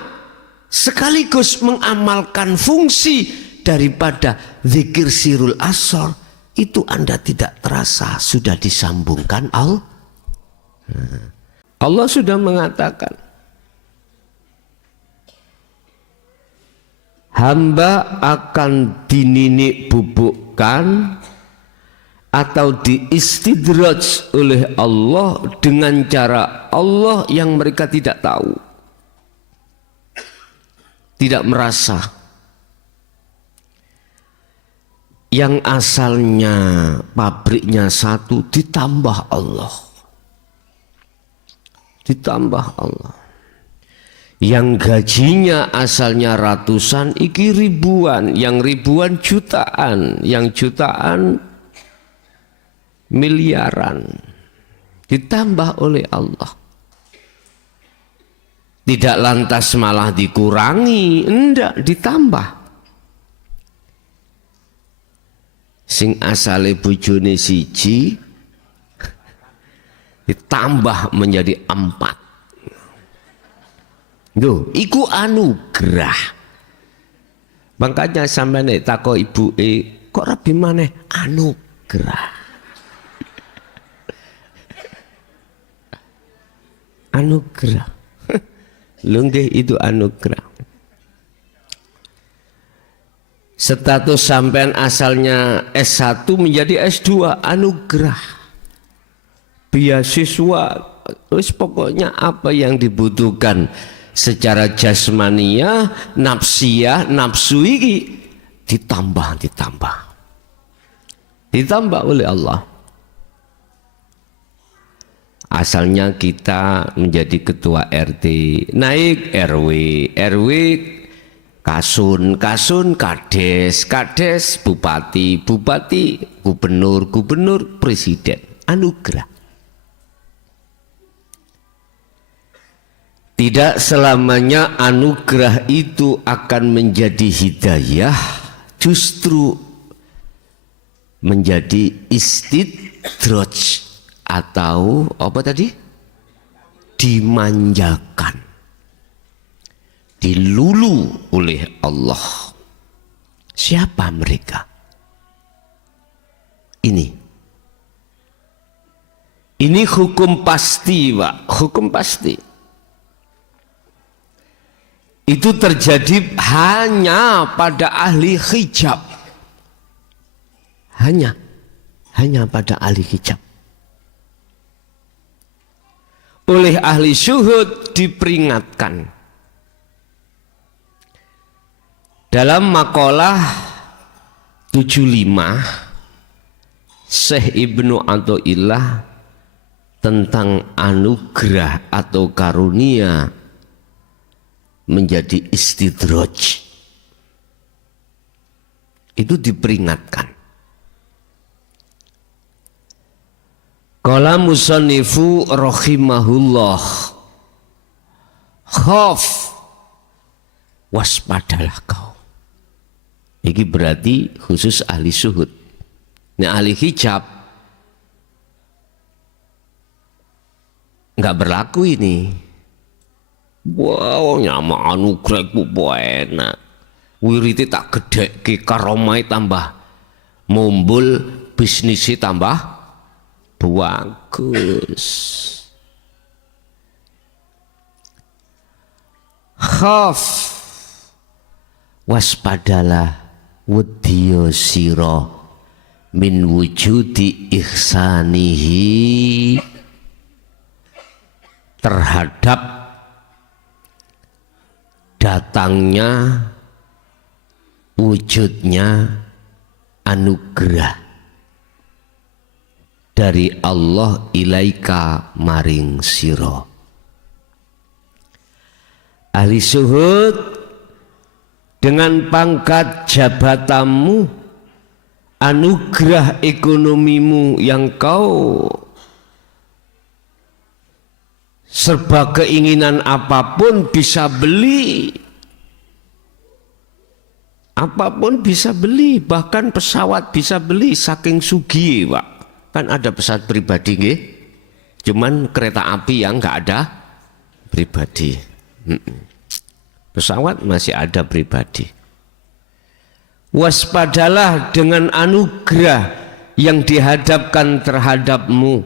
sekaligus mengamalkan fungsi daripada zikir sirul asor, itu Anda tidak terasa sudah disambungkan Allah. Allah sudah mengatakan, hamba akan dininik bubukkan atau diistidraj oleh Allah dengan cara Allah yang mereka tidak tahu, tidak merasa. Yang asalnya pabriknya satu ditambah Allah. Yang gajinya asalnya ratusan, iki ribuan, yang ribuan jutaan, yang jutaan miliaran, ditambah oleh Allah. Tidak lantas malah dikurangi, enggak, ditambah. Sing asale bojone siji ditambah menjadi 4. Duh, iku anugerah. Makanya sampai nek tako ibu kok rabi maneh anugerah. Anugerah. Lunggih itu anugerah. Status sampean asalnya S1 menjadi S2, anugerah. Beasiswa, wis pokoknya apa yang dibutuhkan secara jasmania, nafsiyah, nafsu ini ditambah oleh Allah. Asalnya kita menjadi ketua RT, naik RW, kasun, kades, bupati, gubernur, presiden. Anugerah. Tidak selamanya anugerah itu akan menjadi hidayah, justru menjadi istidraj atau apa tadi? Dimanjakan, dilulu oleh Allah. Siapa mereka? Ini hukum pasti, Pak, hukum pasti. Itu terjadi hanya pada ahli hijab. Hanya pada ahli hijab. Oleh ahli syuhud diperingatkan. Dalam makalah 75 Syekh Ibnu Athaillah tentang anugerah atau karunia menjadi istidraj, itu diperingatkan. Qala musannifu rahimahullah, khaf, waspadalah kau. Ini berarti khusus ahli syuhud. Nah, ahli hijab nggak berlaku ini. Wow, nyama anugerah ku enak. Wiriti tak gede ke karomai tambah mumbul, bisnisnya tambah bagus. Khaf, waspadalah wedya sira min wujudi ihsanihi, terhadap datangnya, wujudnya anugerah dari Allah ilaika maring sira. Ahli suhud, dengan pangkat jabatanmu, anugerah ekonomimu yang kau serba keinginan apapun bisa beli, apapun bisa beli, bahkan pesawat bisa beli, saking sugih Pak. Kan ada pesawat pribadi nggih, cuman kereta api yang nggak ada pribadi. Pesawat masih ada pribadi. Waspadalah dengan anugerah yang dihadapkan terhadapmu.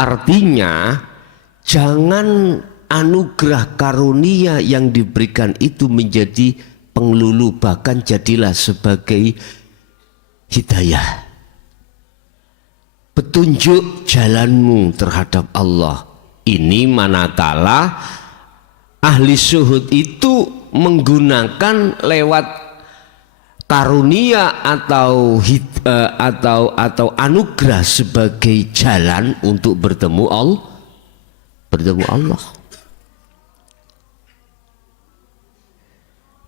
Artinya jangan anugerah karunia yang diberikan itu menjadi penglulu, bahkan jadilah sebagai hidayah, petunjuk jalanmu terhadap Allah. Ini manakala ahli syuhud itu menggunakan lewat karunia atau anugerah sebagai jalan untuk bertemu Allah.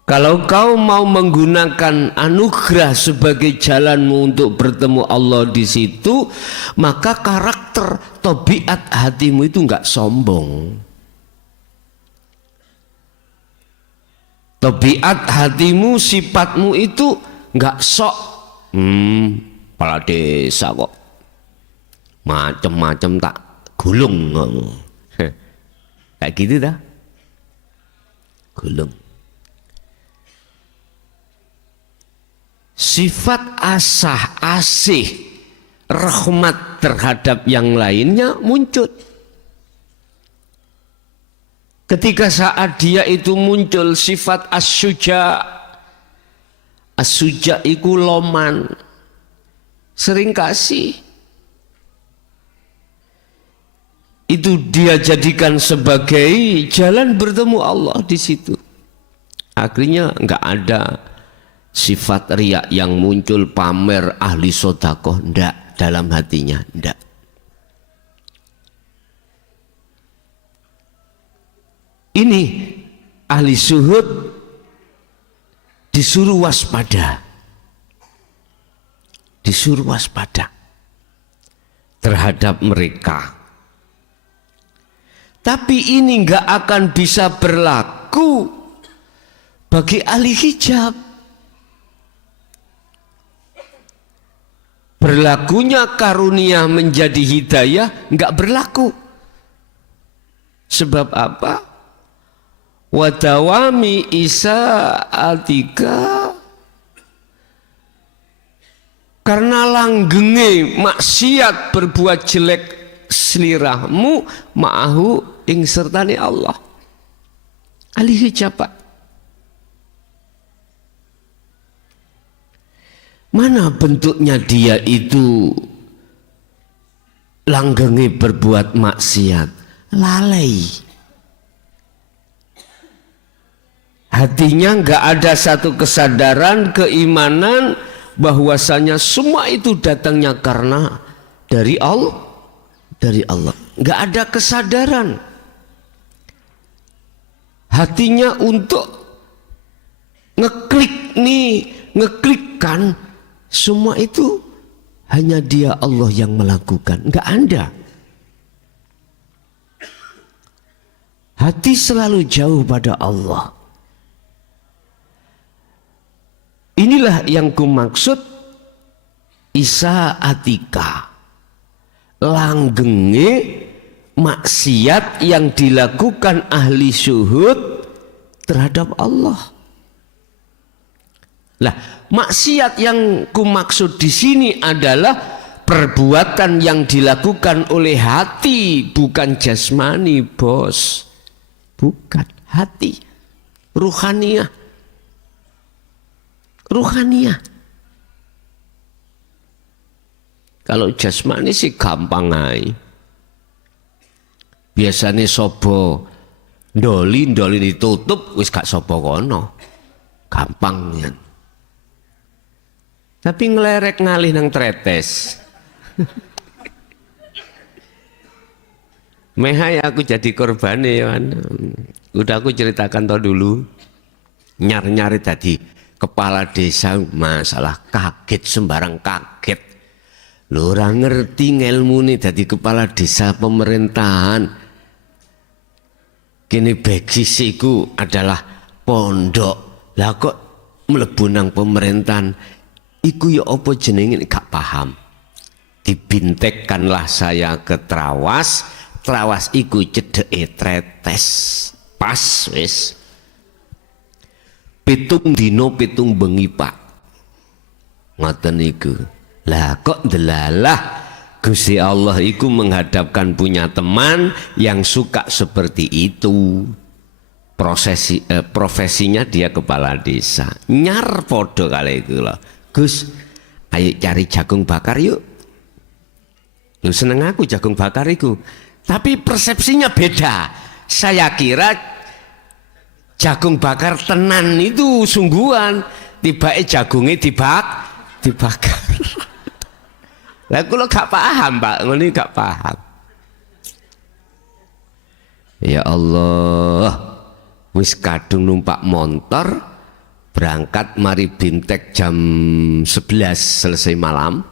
Kalau kau mau menggunakan anugerah sebagai jalanmu untuk bertemu Allah di situ, maka karakter tabiat hatimu itu enggak sombong. Tabiat hatimu, sifatmu itu enggak sok. Kepala desa kok macem-macem tak gulung. Kayak gitu dah. Gulung. Sifat asah, asih, rahmat terhadap yang lainnya muncul. Ketika saat dia itu muncul sifat as-suja, as-suja iku loman, sering kasih. Itu dia jadikan sebagai jalan bertemu Allah di situ. Akhirnya enggak ada sifat riak yang muncul, pamer ahli sodakoh, ndak, dalam hatinya ndak. Ini ahli suhud disuruh waspada, disuruh waspada terhadap mereka. Tapi ini nggak akan bisa berlaku bagi ahli hijab. Berlakunya karunia menjadi hidayah enggak berlaku. Sebab apa? Wadawami isa'atika, karena langgenge maksiat berbuat jelek selirahmu ma'ahu ing sertane Allah. Ahli hijab Pak. Mana bentuknya dia itu langgenge berbuat maksiat, lalai. Hatinya enggak ada satu kesadaran, keimanan bahwasanya semua itu datangnya karena dari Allah, dari Allah. Enggak ada kesadaran. Hatinya untuk ngeklik nih, ngeklikkan semua itu hanya dia Allah yang melakukan, enggak ada. Hati selalu jauh pada Allah. Inilah yang kumaksud isa'atika, langgenge maksiat yang dilakukan ahli syuhud terhadap Allah. Lah, maksiat yang kumaksud di sini adalah perbuatan yang dilakukan oleh hati, bukan jasmani, bos. Bukan, hati. Ruhaniyah. Ruhaniyah. Kalau jasmani sih gampang aja. Biasanya sobo ndoli ditutup wis gak sobo kono. Gampang ya. Tapi ngelerek ngalih nang tretes. Mehai aku jadi korban ya kan. Udah aku ceritakan tau dulu. Nyari-nyari tadi kepala desa masalah kaget sembarang kaget. Lho ora ngerti ngelmune dadi kepala desa pemerintahan. Kini begisiku adalah pondok. Lah kok mlebu nang pemerintahan? Iku ya apa jenenge gak paham. Dibintekkanlah saya ke Trawas. Trawas iku cedeke tretes. Pas wis. 7 dino 7 bengi Pak. Ngoten niku. Lah kok delalah Gusti Allah iku menghadapkan punya teman yang suka seperti itu. Profesinya dia kepala desa. Nyar podo kali itu loh. Gus, ayo cari jagung bakar yuk. Lu seneng aku jagung bakar itu. Tapi persepsinya beda. Saya kira jagung bakar tenan itu sungguhan. Tiba-tiba jagungnya dibakar. Lah kula gak paham Pak, ngene gak paham. Ya Allah, wis kadung numpak motor berangkat mari Bintek jam 11 selesai malam,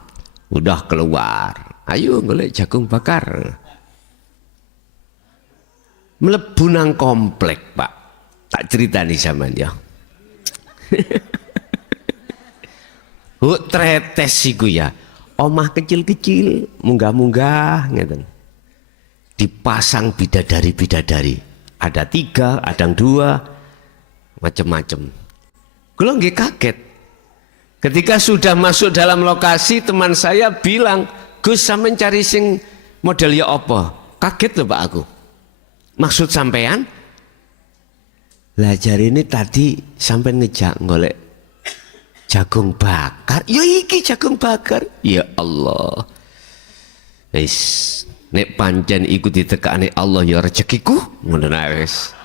udah keluar. Ayo golek jagung bakar. Mlebu nang komplek Pak. Tak ceritani sampean ya. Tretes iku ya. Omah kecil-kecil, munggah-munggah ngeten. Dipasang bidadari-bidadari. Ada 3, ada 2, macam-macam. Kula nggih kaget. Ketika sudah masuk dalam lokasi, teman saya bilang, "Gus, sampean cari sing model ya apa?" Kaget loh Pak aku. Maksud sampean? Lah jari ini tadi sampean ngejak golek jagung bakar. Ya iki jagung bakar. Ya Allah. Wis nek pancen iku ditekani Allah ya rezekiku, ngono wis.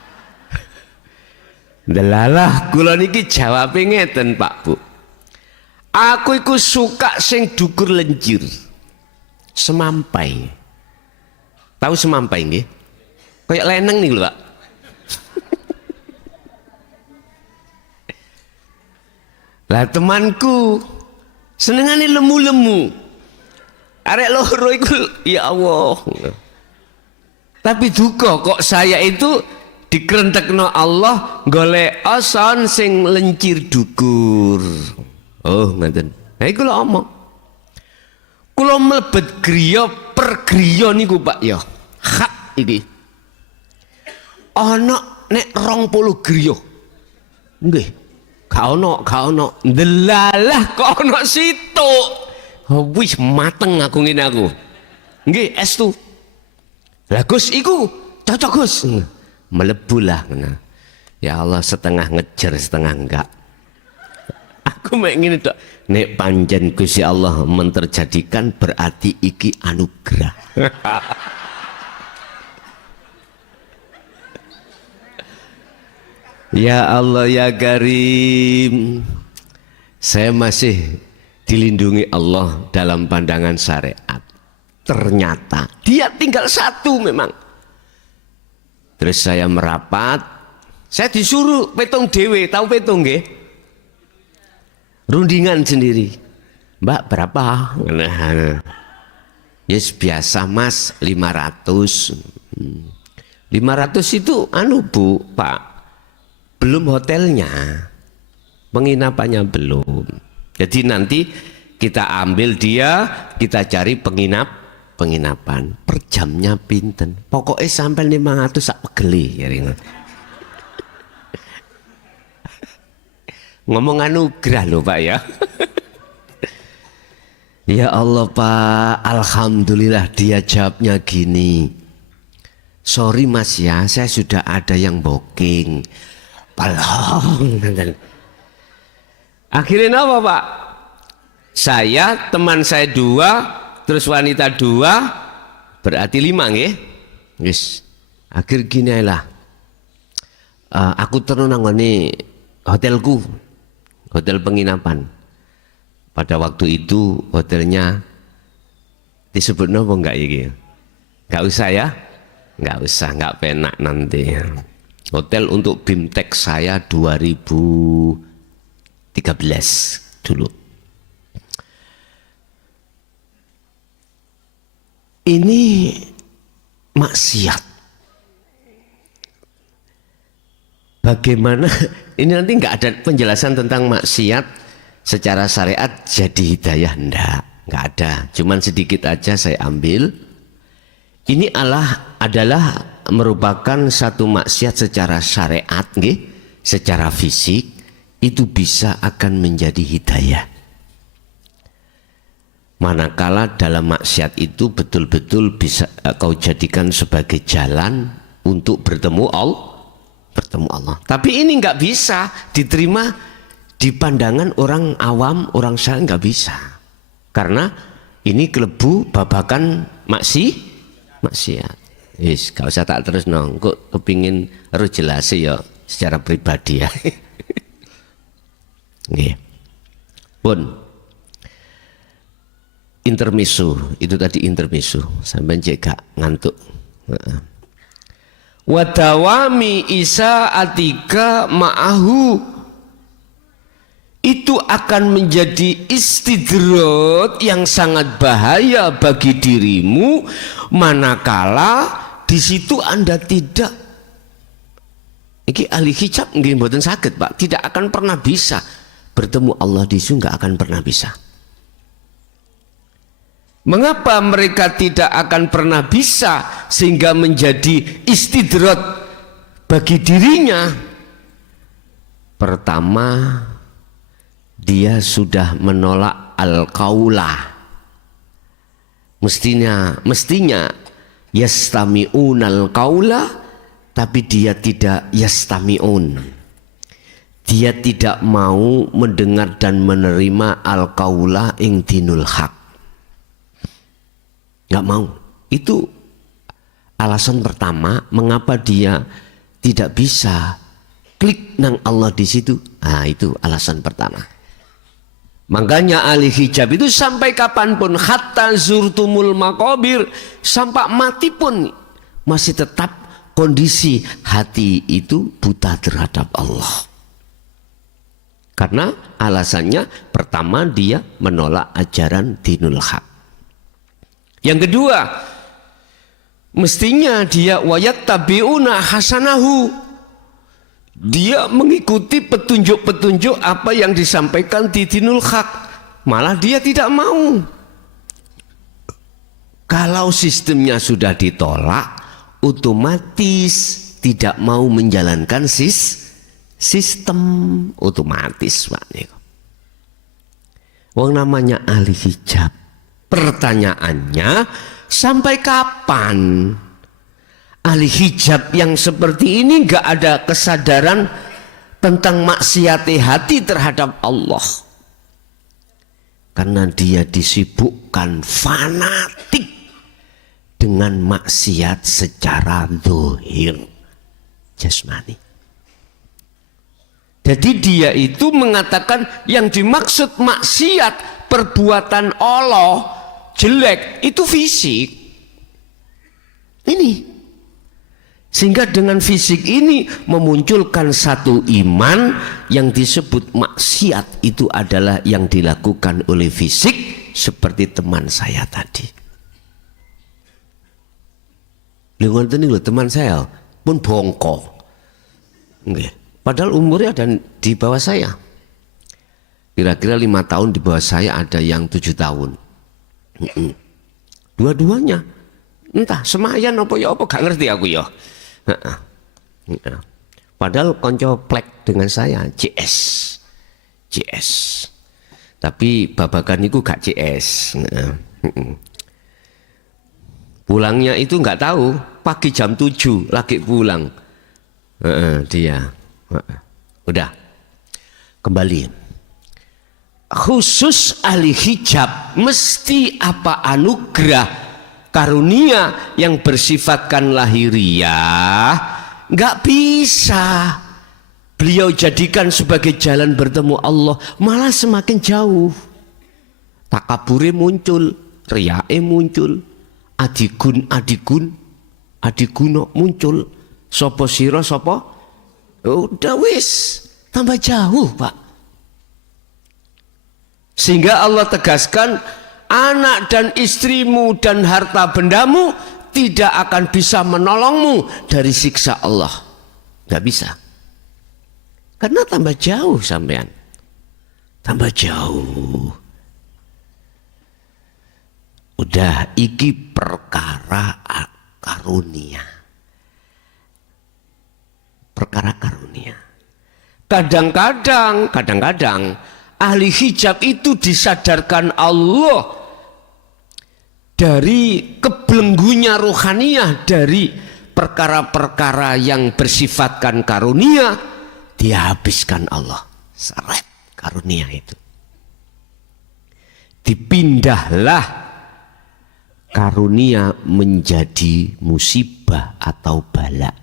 Delalah kula niki jawabe ngeten Pak Bu. Aku iku suka sing dukur lenjir. Semampai. Tahu semampai nggih? Kayak leneng nih lho Pak. Lah temanku senengane lemu-lemu. Arek loro iku ya Allah. Tapi duka kok saya itu dikerentekno Allah golek oson sing lencir dukur. Oh ngoten. Nah iku lho omong. Kula mlebet griya per griya niku Pak ya. Hak iki. Ana nek 20 griya. Nggih. Gak ono. Delalah kok ono situ. Wis mateng aku ngene aku. Nggih, estu. Lah Gus iku cocok Gus. Melebu lah. Ya Allah, setengah ngejar setengah enggak. Aku mek ngene tok. Nek panjen Gusti Allah menterjadikan berarti iki anugerah. Ya Allah ya Karim. Saya masih dilindungi Allah dalam pandangan syariat. Ternyata dia tinggal satu memang. Terus saya merapat, saya disuruh petung dewe, tahu petung nggih? Rundingan sendiri. Mbak berapa? Nah, yes biasa Mas 500. 500 itu anu Bu, Pak. Belum hotelnya. Penginapannya belum. Jadi nanti kita ambil dia, kita cari penginap penginapan per jamnya pinten, pokoknya sampai 500 sak pegeli ya. Ngomong anugerah loh Pak ya. Ya Allah Pak, alhamdulillah dia jawabnya gini. Sorry Mas ya, saya sudah ada yang booking. Palong. Akhirnya apa Pak? Saya, teman saya 2, terus wanita 2, berarti 5 nggih. Yes. Akhir gini lah. Aku terus nanggone hotelku, hotel penginapan. Pada waktu itu hotelnya disebut nopo enggak ya? Enggak usah ya? Enggak usah, enggak penak nanti. Hotel untuk BIMTEK saya 2013 dulu. Ini maksiat. Bagaimana? Ini nanti enggak ada penjelasan tentang maksiat secara syariat jadi hidayah, enggak ada. Cuman sedikit aja saya ambil. Ini adalah merupakan satu maksiat secara syariat, secara fisik itu bisa akan menjadi hidayah. Manakala dalam maksiat itu betul-betul bisa kau jadikan sebagai jalan untuk bertemu Allah. Tapi ini nggak bisa diterima di pandangan orang awam, orang syar'i nggak bisa. Karena ini kelebu babakan maksiat. Yes, gak usah tak terus nong. Kok kepingin harus jelas ya secara pribadi ya. Nggih. Pun intermisu, itu tadi intermisu sampai jika ngantuk. Wadawami isa'atika ma'ahu, itu akan menjadi istidrot yang sangat bahaya bagi dirimu manakala di situ Anda tidak, ini ahli hijab nggih mboten saged Pak, tidak akan pernah bisa bertemu Allah di situ, nggak akan pernah bisa. Mengapa mereka tidak akan pernah bisa sehingga menjadi istidrot bagi dirinya? Pertama, dia sudah menolak al-qaulah. Mestinya yastami'un al-qaulah, tapi dia tidak yastami'un. Dia tidak mau mendengar dan menerima al-qaulah ing dinul haq. Nggak mau. Itu alasan pertama mengapa dia tidak bisa klik nang Allah di situ. Nah, itu alasan pertama. Makanya ahli hijab itu sampai kapanpun, hatta zurtumul maqabir, sampai mati pun masih tetap kondisi hati itu buta terhadap Allah. Karena alasannya pertama dia menolak ajaran dinul haq. Yang kedua, mestinya dia wayattabi'una hasanahu, dia mengikuti petunjuk-petunjuk apa yang disampaikan di dinul haq, malah dia tidak mau. Kalau sistemnya sudah ditolak, otomatis tidak mau menjalankan sistem, otomatis Pak. Wong namanya ahli hijab, pertanyaannya sampai kapan ahli hijab yang seperti ini nggak ada kesadaran tentang maksiat hati terhadap Allah? Karena dia disibukkan fanatik dengan maksiat secara zahir jasmani. Jadi dia itu mengatakan yang dimaksud maksiat perbuatan Allah jelek itu fisik. Ini sehingga dengan fisik ini memunculkan satu iman yang disebut maksiat itu adalah yang dilakukan oleh fisik, seperti teman saya tadi. Lho teman saya pun bongkok. Nggih. Padahal umurnya ada di bawah saya. Kira-kira 5 tahun di bawah saya, ada yang 7 tahun. Dua-duanya. Entah semayan apa ya apa gak ngerti aku ya. Padahal konco plek dengan saya CS. Tapi babakan itu gak CS. Pulangnya itu nggak tahu, pagi jam 7 lagi pulang. Dia. Udah. Kembali. Khusus ahli hijab mesti apa anugerah karunia yang bersifatkan lahiriah nggak bisa beliau jadikan sebagai jalan bertemu Allah, malah semakin jauh. Takabure muncul, riyae muncul, adiguno muncul, sopo siro sopo, udah wis tambah jauh Pak. Sehingga Allah tegaskan, anak dan istrimu dan harta bendamu tidak akan bisa menolongmu dari siksa Allah. Gak bisa. Karena tambah jauh sampean. Tambah jauh. Udah iki perkara karunia. Perkara karunia. Kadang-kadang ahli hijab itu disadarkan Allah dari kebelenggunya rohaniah, dari perkara-perkara yang bersifatkan karunia, dihabiskan Allah. Seret karunia itu. Dipindahlah karunia menjadi musibah atau bala.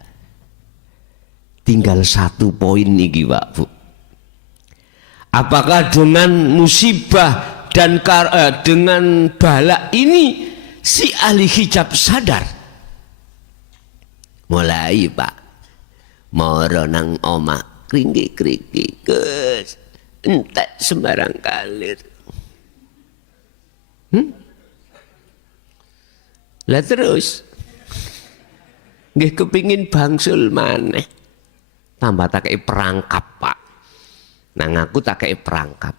Tinggal satu poin nih Pak Bu. Apakah dengan musibah dan dengan bala ini si ahli hijab sadar? Mulai Pak, moro nang omah kringki Gus, entek sembarang kalir. Lah terus nggih kepingin bangsul maneh, tambah tak kei perangkap Pak. Nang aku tak kei perangkap.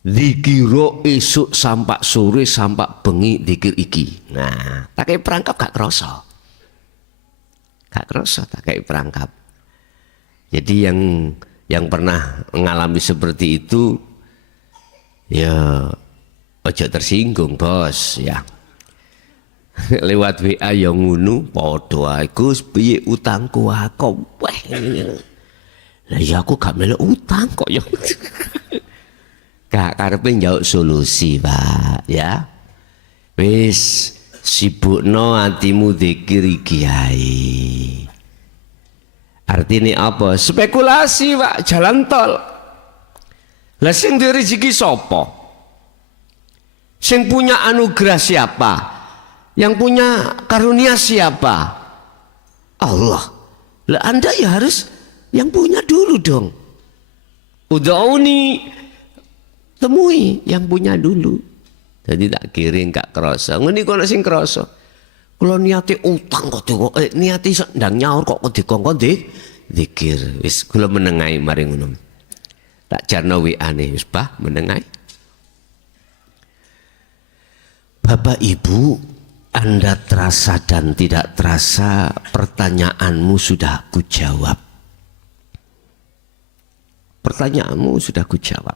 Dikira esuk sampak sore sampak bengi dikir iki. Nah, tak kei perangkap gak kerasa. Gak kerasa tak kei perangkap. Jadi yang pernah mengalami seperti itu ya ojo tersinggung bos ya. Lewat WA yang ngunu podo ae Gus piye utangku aku weh. Lah ya aku gak melok utang kok ya. Gak karepe njauk solusi Pak ya. Wis sibukno atimu dzikir iki ae. Artinya apa? Spekulasi Pak, jalan tol. Lah sing duwe rezeki sapa? Sing punya anugerah siapa? Yang punya karunia siapa? Allah. Lah Anda ya harus yang punya dulu dong. Ud'uni, temui yang punya dulu. Jadi tak kirim gak kerasa. Ngene kok sing kerasa. Kula niate utang kok niate ndang nyaur kok dikongkon zikir. Wis kula menengai mari ngono. Tak jarno WA-ne wis bah menengai. Bapak Ibu, Anda terasa dan tidak terasa pertanyaanmu sudah aku jawab. Pertanyaanmu sudah aku jawab.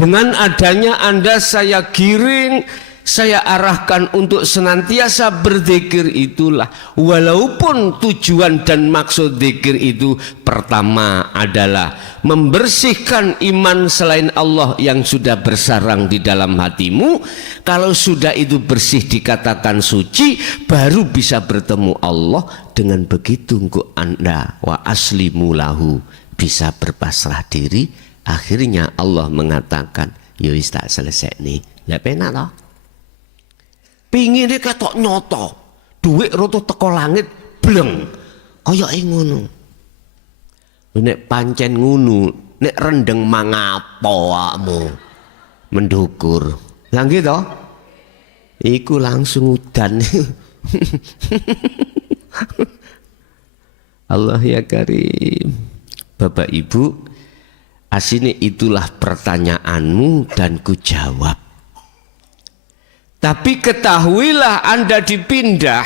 Dengan adanya Anda saya giring, saya arahkan untuk senantiasa berzikir itulah. Walaupun tujuan dan maksud zikir itu pertama adalah membersihkan iman selain Allah yang sudah bersarang di dalam hatimu. Kalau sudah itu bersih dikatakan suci, baru bisa bertemu Allah. Dengan begitu engkau Anda wa aslimu lahu, bisa berpasrah diri. Akhirnya Allah mengatakan, ya wis tak selesai nih. Lah penak toh? Pingine ketok nyoto, duit roto teko langit bleng, kaya ngono. Nek pancen ngono, nek rendeng mangapo awakmu mendukur. Lah nggih to? Iku langsung udan. Allah ya Karim. Bapak Ibu, asine itulah pertanyaanmu dan ku jawab. Tapi ketahuilah Anda dipindah,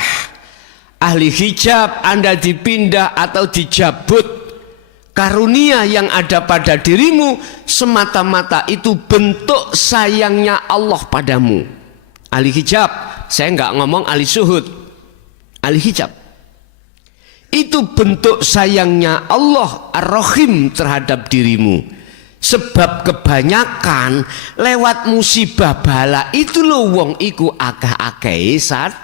ahli hijab Anda dipindah atau dijabut, karunia yang ada pada dirimu semata-mata itu bentuk sayangnya Allah padamu. Ahli hijab, saya nggak ngomong ahli syuhud, ahli hijab. Itu bentuk sayangnya Allah Ar-Rahim terhadap dirimu. Sebab kebanyakan lewat musibah bala itu loh wong iku akeh-akeh saat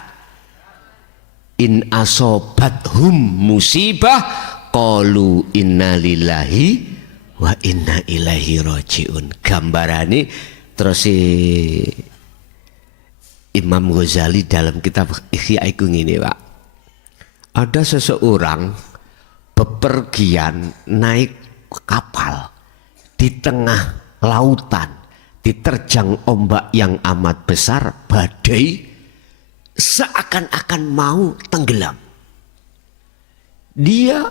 in asobathum musibah qalu inna lillahi wa inna ilaihi rajiun. Gambarane terus Imam Ghazali dalam kitab Ihya iku ngene, Pak. Ada seseorang bepergian naik kapal di tengah lautan, diterjang ombak yang amat besar, badai, seakan-akan mau tenggelam. Dia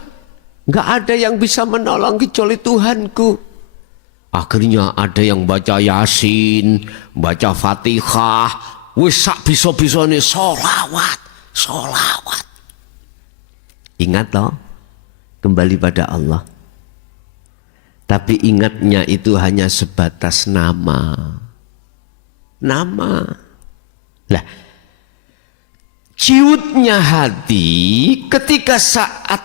nggak ada yang bisa menolong kecuali Tuhanku. Akhirnya ada yang baca Yasin, baca Fatihah, wis sak bisa-bisane sholawat. Ingat loh, kembali pada Allah. Tapi ingatnya itu hanya sebatas nama. Lah, ciutnya hati ketika saat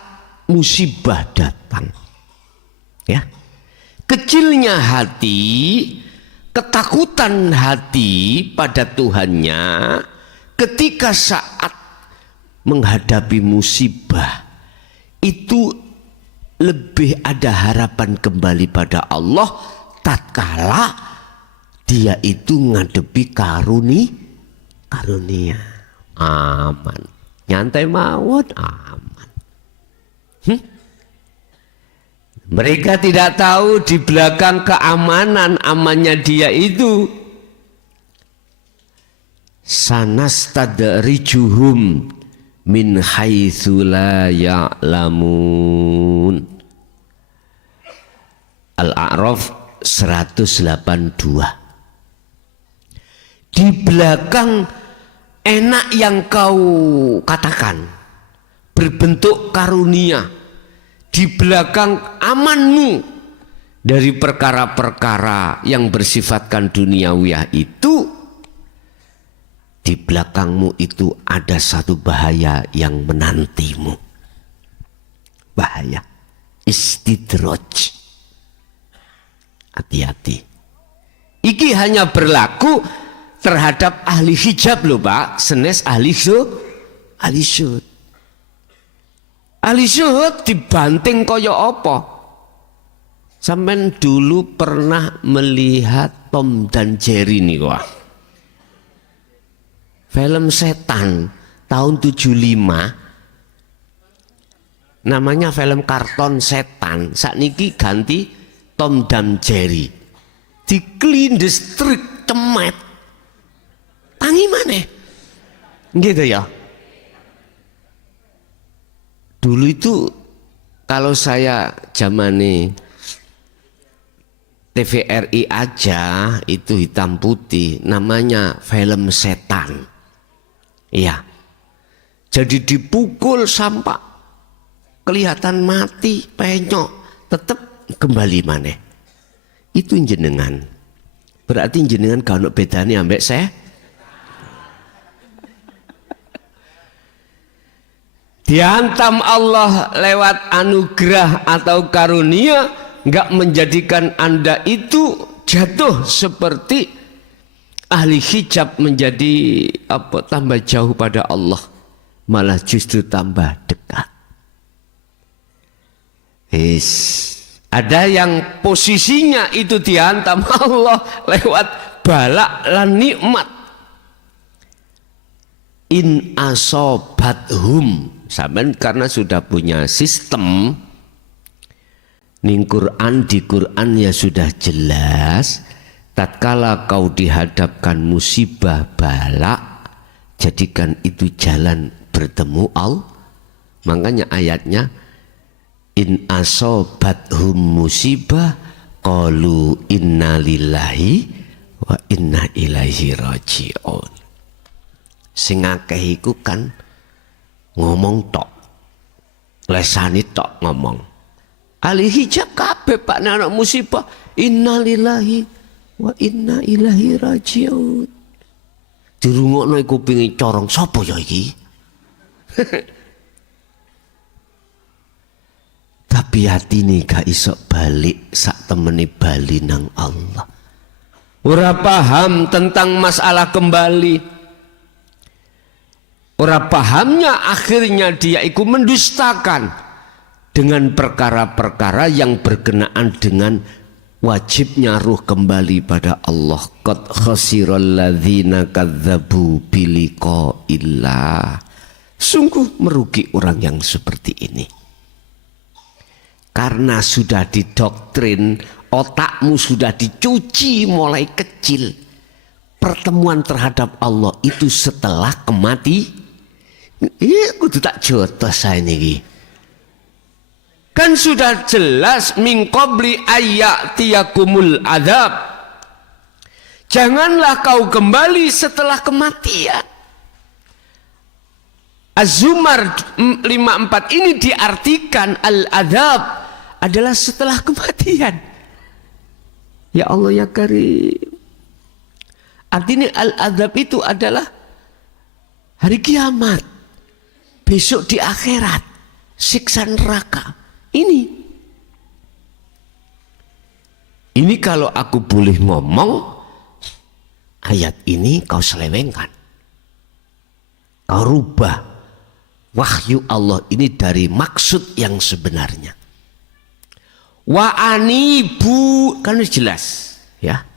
musibah datang. Ya. Kecilnya hati, ketakutan hati pada Tuhannya ketika saat menghadapi musibah itu lebih ada harapan kembali pada Allah tatkala dia itu ngadepi karunia aman, nyantai mawon aman. Mereka tidak tahu di belakang keamanan amannya dia itu sanastadrijuhum min haitsu la ya'lamun. Al-A'raf 182. Di belakang enak yang kau katakan berbentuk karunia, di belakang amanmu dari perkara-perkara yang bersifatkan duniawiyah itu, di belakangmu itu ada satu bahaya yang menantimu. Bahaya istidraj. Hati-hati. Iki hanya berlaku terhadap ahli hijab loh Pak. Senes ahli syuhud. Ahli syuhud dibanting kaya apa? Sampeyan dulu pernah melihat Tom dan Jerry nih wah. Film setan tahun 75. Namanya film karton setan. Sakniki ganti Tom dan Jerry. Diklindes trik cemet. Tangi maneh. Gitu ya. Dulu itu kalau saya zamane TVRI aja itu hitam putih, namanya film setan. Iya. Jadi dipukul sampai kelihatan mati, penyok, tetap kembali maneh. Itu jenengan. Berarti jenengan gak ono bedane ambek saya. Dihantam Allah lewat anugerah atau karunia nggak menjadikan Anda itu jatuh seperti ahli hijab menjadi tambah jauh pada Allah, malah justru tambah dekat. Ada yang posisinya itu dihantam Allah lewat balak lan nikmat. In asobathum, sampean karena sudah punya sistem ning Quran, di Quran ya sudah jelas, tatkala kau dihadapkan musibah balak, jadikan itu jalan bertemu Allah. Makanya ayatnya in asobathum musibah qalu inna lillahi wa inna ilaihi raji'un. Sing akeh iku kan ngomong tok. Lesani tok ngomong. Ahli hijab kabeh Pak anak musibah. Innalillahi wa inna ilaihi rajiun. Dirungokno iku pingin corong sapa ya iki? Tapi hati ini gak iso balik sak temene bali nang Allah. Ora paham tentang masalah kembali. Ora pahamnya akhirnya dia ikut mendustakan dengan perkara-perkara yang berkenaan dengan wajibnya ruh kembali pada Allah. Qad khasiral ladzina kadzdzabu biliqa'illah. Sungguh merugi orang yang seperti ini. Karena sudah didoktrin, otakmu sudah dicuci mulai kecil. Pertemuan terhadap Allah itu setelah kematian. Kudu tak jotos saya ini. Kan sudah jelas min qabli ayyatiyakumul adzab. Janganlah kau kembali setelah kematian. Az-Zumar 54 ini diartikan al-adzab adalah setelah kematian. Ya Allah ya Karim. Artinya al-adzab itu adalah hari kiamat. Besok di akhirat. Siksa neraka. Ini kalau aku boleh ngomong, ayat ini kau selewengkan. Kau rubah wahyu Allah ini dari maksud yang sebenarnya. Wa anibu, kan jelas ya.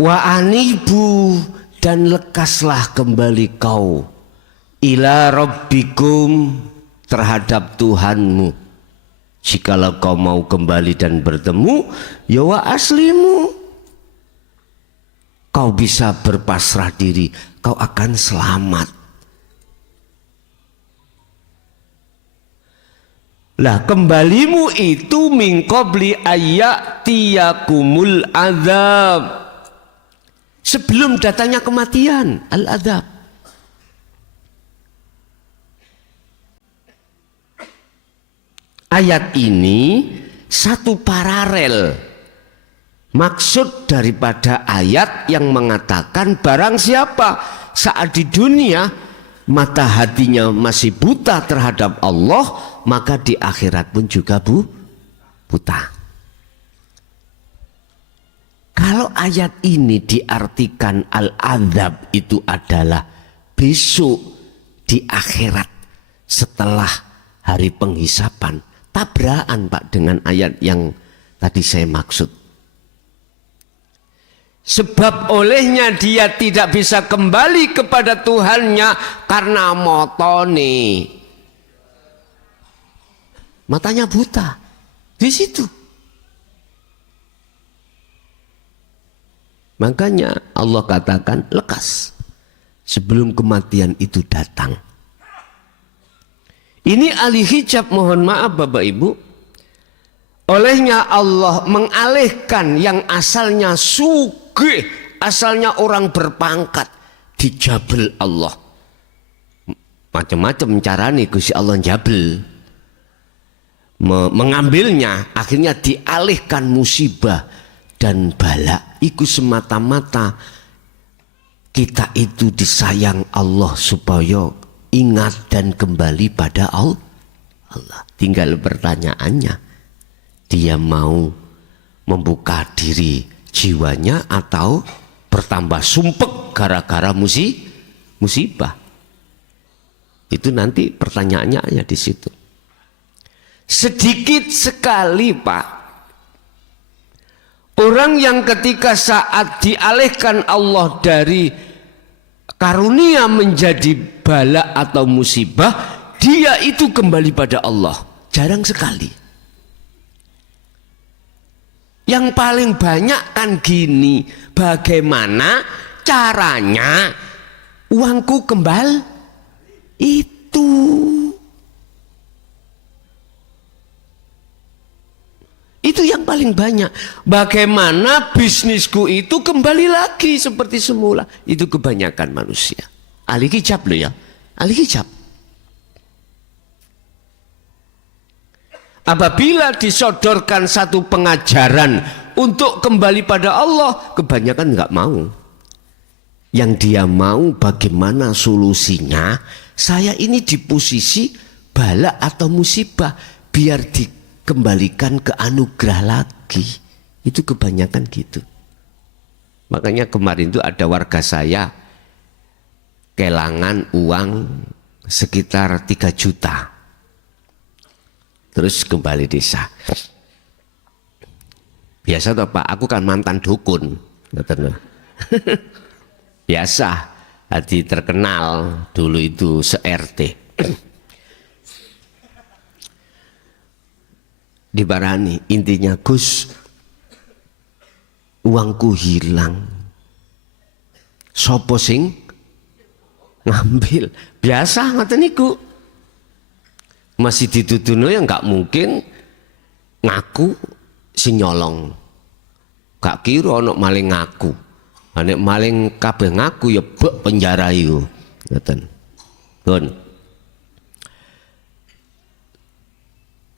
Wa anibu, dan lekaslah kembali kau ila rabbikum, terhadap Tuhanmu. Jikalau kau mau kembali dan bertemu, ya wa aslimu, kau bisa berpasrah diri, kau akan selamat. Lah kembalimu itu min qabli ayyatiyakumul adzab, sebelum datangnya kematian, al-adzab. Ayat ini satu paralel maksud daripada ayat yang mengatakan barang siapa saat di dunia mata hatinya masih buta terhadap Allah, maka di akhirat pun juga buta. Kalau ayat ini diartikan al-adzab itu adalah besok di akhirat setelah hari penghisapan, tabrakan Pak dengan ayat yang tadi saya maksud. Sebab olehnya dia tidak bisa kembali kepada Tuhannya karena motone, matanya buta di situ. Makanya Allah katakan lekas sebelum kematian itu datang. Ini ahli hijab, mohon maaf Bapak Ibu. Olehnya Allah mengalihkan yang asalnya sugih, asalnya orang berpangkat, dijabel Allah. Macam-macam cara nih Gusti Allah jabel. Mengambilnya, akhirnya dialihkan musibah dan bala. Iku semata-mata kita itu disayang Allah supaya ingat dan kembali pada Allah. Tinggal pertanyaannya, dia mau membuka diri jiwanya atau bertambah sumpek gara-gara musibah. Itu nanti pertanyaannya ya di situ. Sedikit sekali Pak, orang yang ketika saat dialihkan Allah dari karunia menjadi bala atau musibah, dia itu kembali pada Allah. Jarang sekali. Yang paling banyak kan gini, bagaimana caranya uangku kembali? Itu yang paling banyak. Bagaimana bisnisku itu kembali lagi seperti semula. Itu kebanyakan manusia. Ahli hijab loh ya. Ahli hijab. Apabila disodorkan satu pengajaran untuk kembali pada Allah, kebanyakan nggak mau. Yang dia mau bagaimana solusinya, saya ini di posisi bala atau musibah, biar dikembalikan ke anugerah lagi. Itu kebanyakan gitu. Makanya kemarin itu ada warga saya kehilangan uang sekitar 3 juta. Terus kembali desa. Biasa toh Pak, aku kan mantan dukun. Biasa, hati terkenal dulu itu se-RT. Dibarani, intinya Gus, uangku hilang. Sopo sing ngambil? Biasa ngoten niku. Masih dituduhno ya nggak mungkin ngaku si nyolong. Gak kira ono maling ngaku. Nek maling kabeh ngaku ya bek penjara yo. Ngoten. Pun.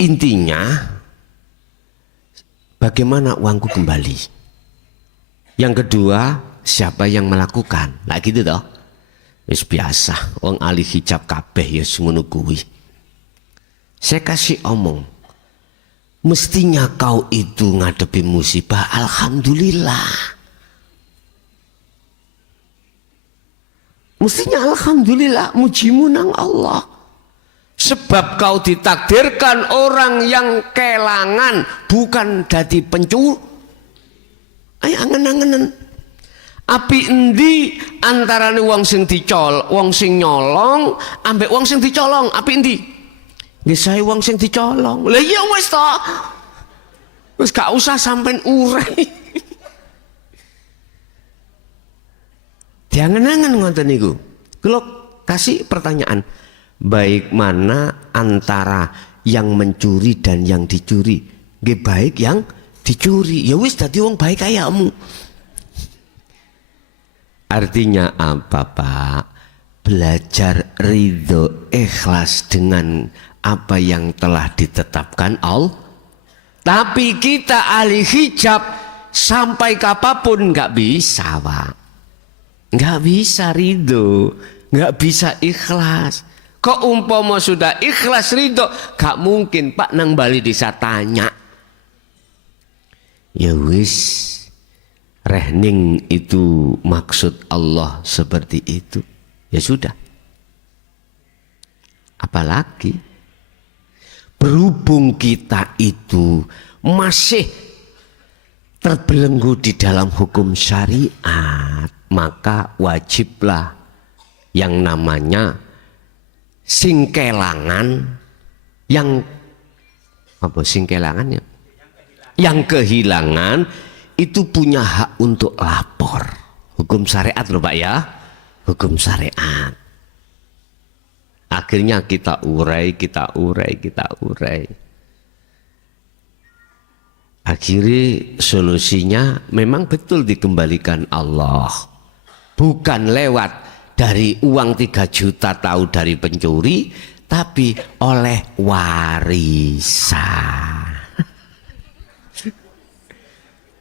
Intinya bagaimana uangku kembali. Yang kedua, siapa yang melakukan? Nah gitu toh. Wis biasa, wong ahli hijab kabeh ya ngono kuwi. Saya kasih omong, mestinya kau itu ngadepi musibah, alhamdulillah. Mestinya alhamdulillah, mujimu nang Allah. Sebab kau ditakdirkan orang yang kelangan, bukan dadi pencuri. Ayo angen-angenen. Api endi antarane wong sing wong sing nyolong ambek wong sing dicolong, api endi? Nggih saya wong sing dicolong. Lah iya wis to. Wis gak usah sampean urai. Diangen-angen ngoten niku. Kula kasih pertanyaan. Baik mana antara yang mencuri dan yang dicuri? Nggih baik yang dicuri. Ya wis dadi wong baik kayamu. Artinya apa, Pak? Belajar ridho ikhlas dengan apa yang telah ditetapkan Allah. Tapi kita ahli hijab sampai kapanpun nggak bisa, Pak. Nggak bisa ridho, nggak bisa ikhlas. Kok umpama sudah ikhlas ridho, gak mungkin Pak nang Bali desa tanya. Ya wis, rehning itu maksud Allah seperti itu. Ya sudah. Apalagi berhubung kita itu masih terbelenggu di dalam hukum syariat, maka wajiblah yang namanya sing kelangan, yang apa sing kelangan ya? Yang kehilangan itu punya hak untuk lapor. Hukum syariat loh Pak ya, hukum syariat. Akhirnya kita urai. Akhirnya solusinya memang betul dikembalikan Allah. Bukan lewat dari uang 3 juta tahu dari pencuri, tapi oleh warisan.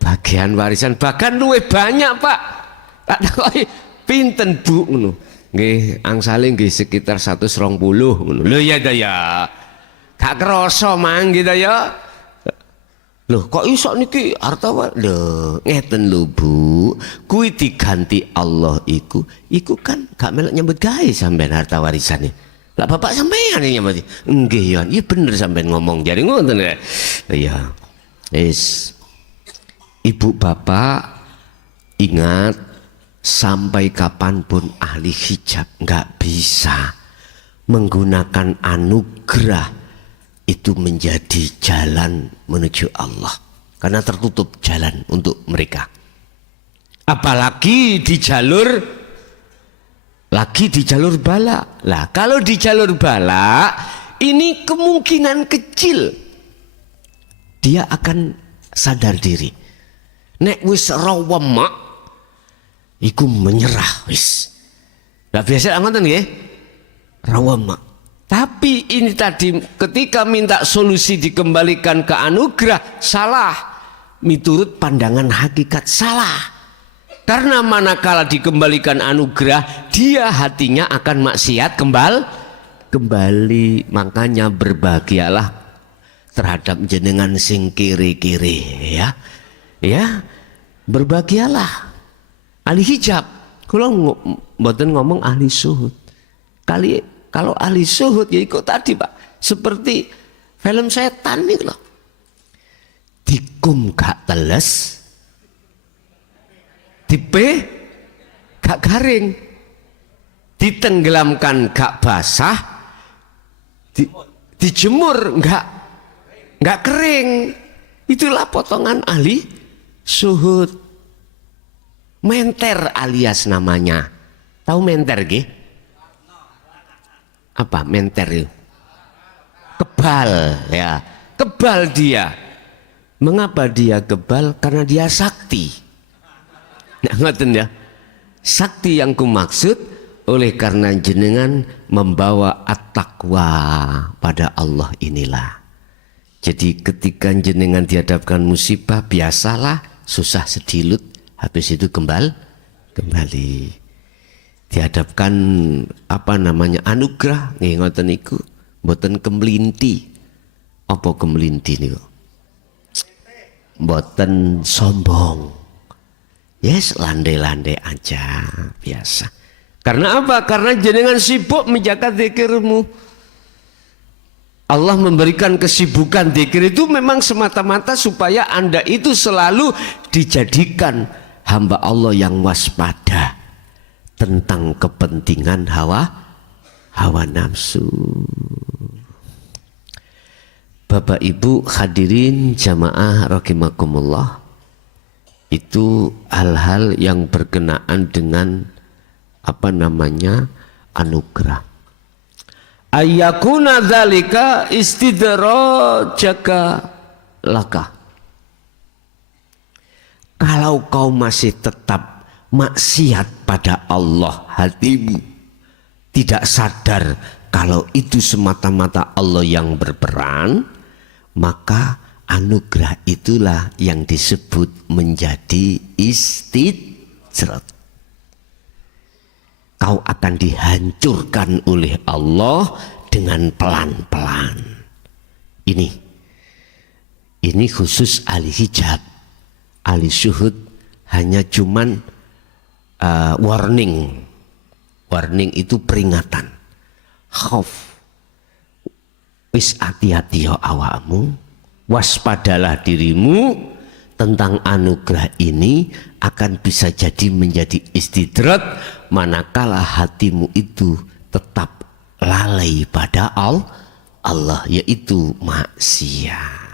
Bagian warisan bahkan luwih banyak Pak. Tak tahu pinten Bu ngono. Nggih, angsale nggih sekitar 120 ngono. Lho ya ta ya. Gak krasa mang gitu ya. Loh kok iso niki hartawan? Loh ngeten lho Bu, kuwi diganti Allah iku kan gak melok nyambut gawe sampean harta warisan iki. Lah bapak sampean yang nyambut. Nggih ya, iya bener sampean ngomong jare ngoten ya. Iya. Wis. Ibu bapak ingat sampai kapanpun ahli hijab nggak bisa menggunakan anugerah itu menjadi jalan menuju Allah, karena tertutup jalan untuk mereka, apalagi di jalur bala. Lah kalau di jalur bala ini kemungkinan kecil dia akan sadar diri. Nek wis rawemak iku menyerah wis. Lah biasa ngoten nggih. Rawemak. Tapi ini tadi ketika minta solusi dikembalikan ke anugerah salah, miturut pandangan hakikat salah. Karena manakala dikembalikan anugerah, dia hatinya akan maksiat kembali. Makanya berbahagialah terhadap jenengan sing kiri-kiri ya. Ya, berbahagialah. Ahli hijab. Kula mboten ngomong ahli suhud. Kalau ahli suhud ya ikut tadi Pak, seperti film setan nih loh, dikum gak teles, dipe gak garing, ditenggelamkan gak basah, dijemur gak kering. Itulah potongan ahli suhud. Menter alias namanya, tahu menter gih? Apa menter itu? Kebal ya, kebal dia. Mengapa dia kebal? Karena dia sakti. Nah, ngoten ya. Sakti yang kumaksud oleh karena jenengan membawa at-taqwa pada Allah inilah. Jadi ketika jenengan dihadapkan musibah, biasalah susah sedilut, habis itu kembali. Dihadapkan anugerah nggih ngoten niku mboten kemlinti. Apa kemlinti niku? Mboten sombong. Yes, landai-landai aja biasa. Karena apa? Karena jenengan sibuk menjaga zikirmu. Allah memberikan kesibukan zikir itu memang semata-mata supaya Anda itu selalu dijadikan hamba Allah yang waspada tentang kepentingan hawa nafsu. Bapak Ibu hadirin jamaah rahimakumullah, itu hal-hal yang berkenaan dengan anugerah. Ayyakuna dzalika istidrajaka laka. Kalau kau masih tetap maksiat pada Allah, hatimu tidak sadar kalau itu semata-mata Allah yang berperan, maka anugerah itulah yang disebut menjadi istidraj. Kau akan dihancurkan oleh Allah dengan pelan-pelan. Ini khusus ahli hijab. Ahli syuhud hanya cuman warning itu peringatan. Khauf, wis hati-hati ya awakmu, waspadalah dirimu tentang anugerah ini akan bisa jadi menjadi istidraj manakala hatimu itu tetap lalai pada Allah, yaitu maksiat.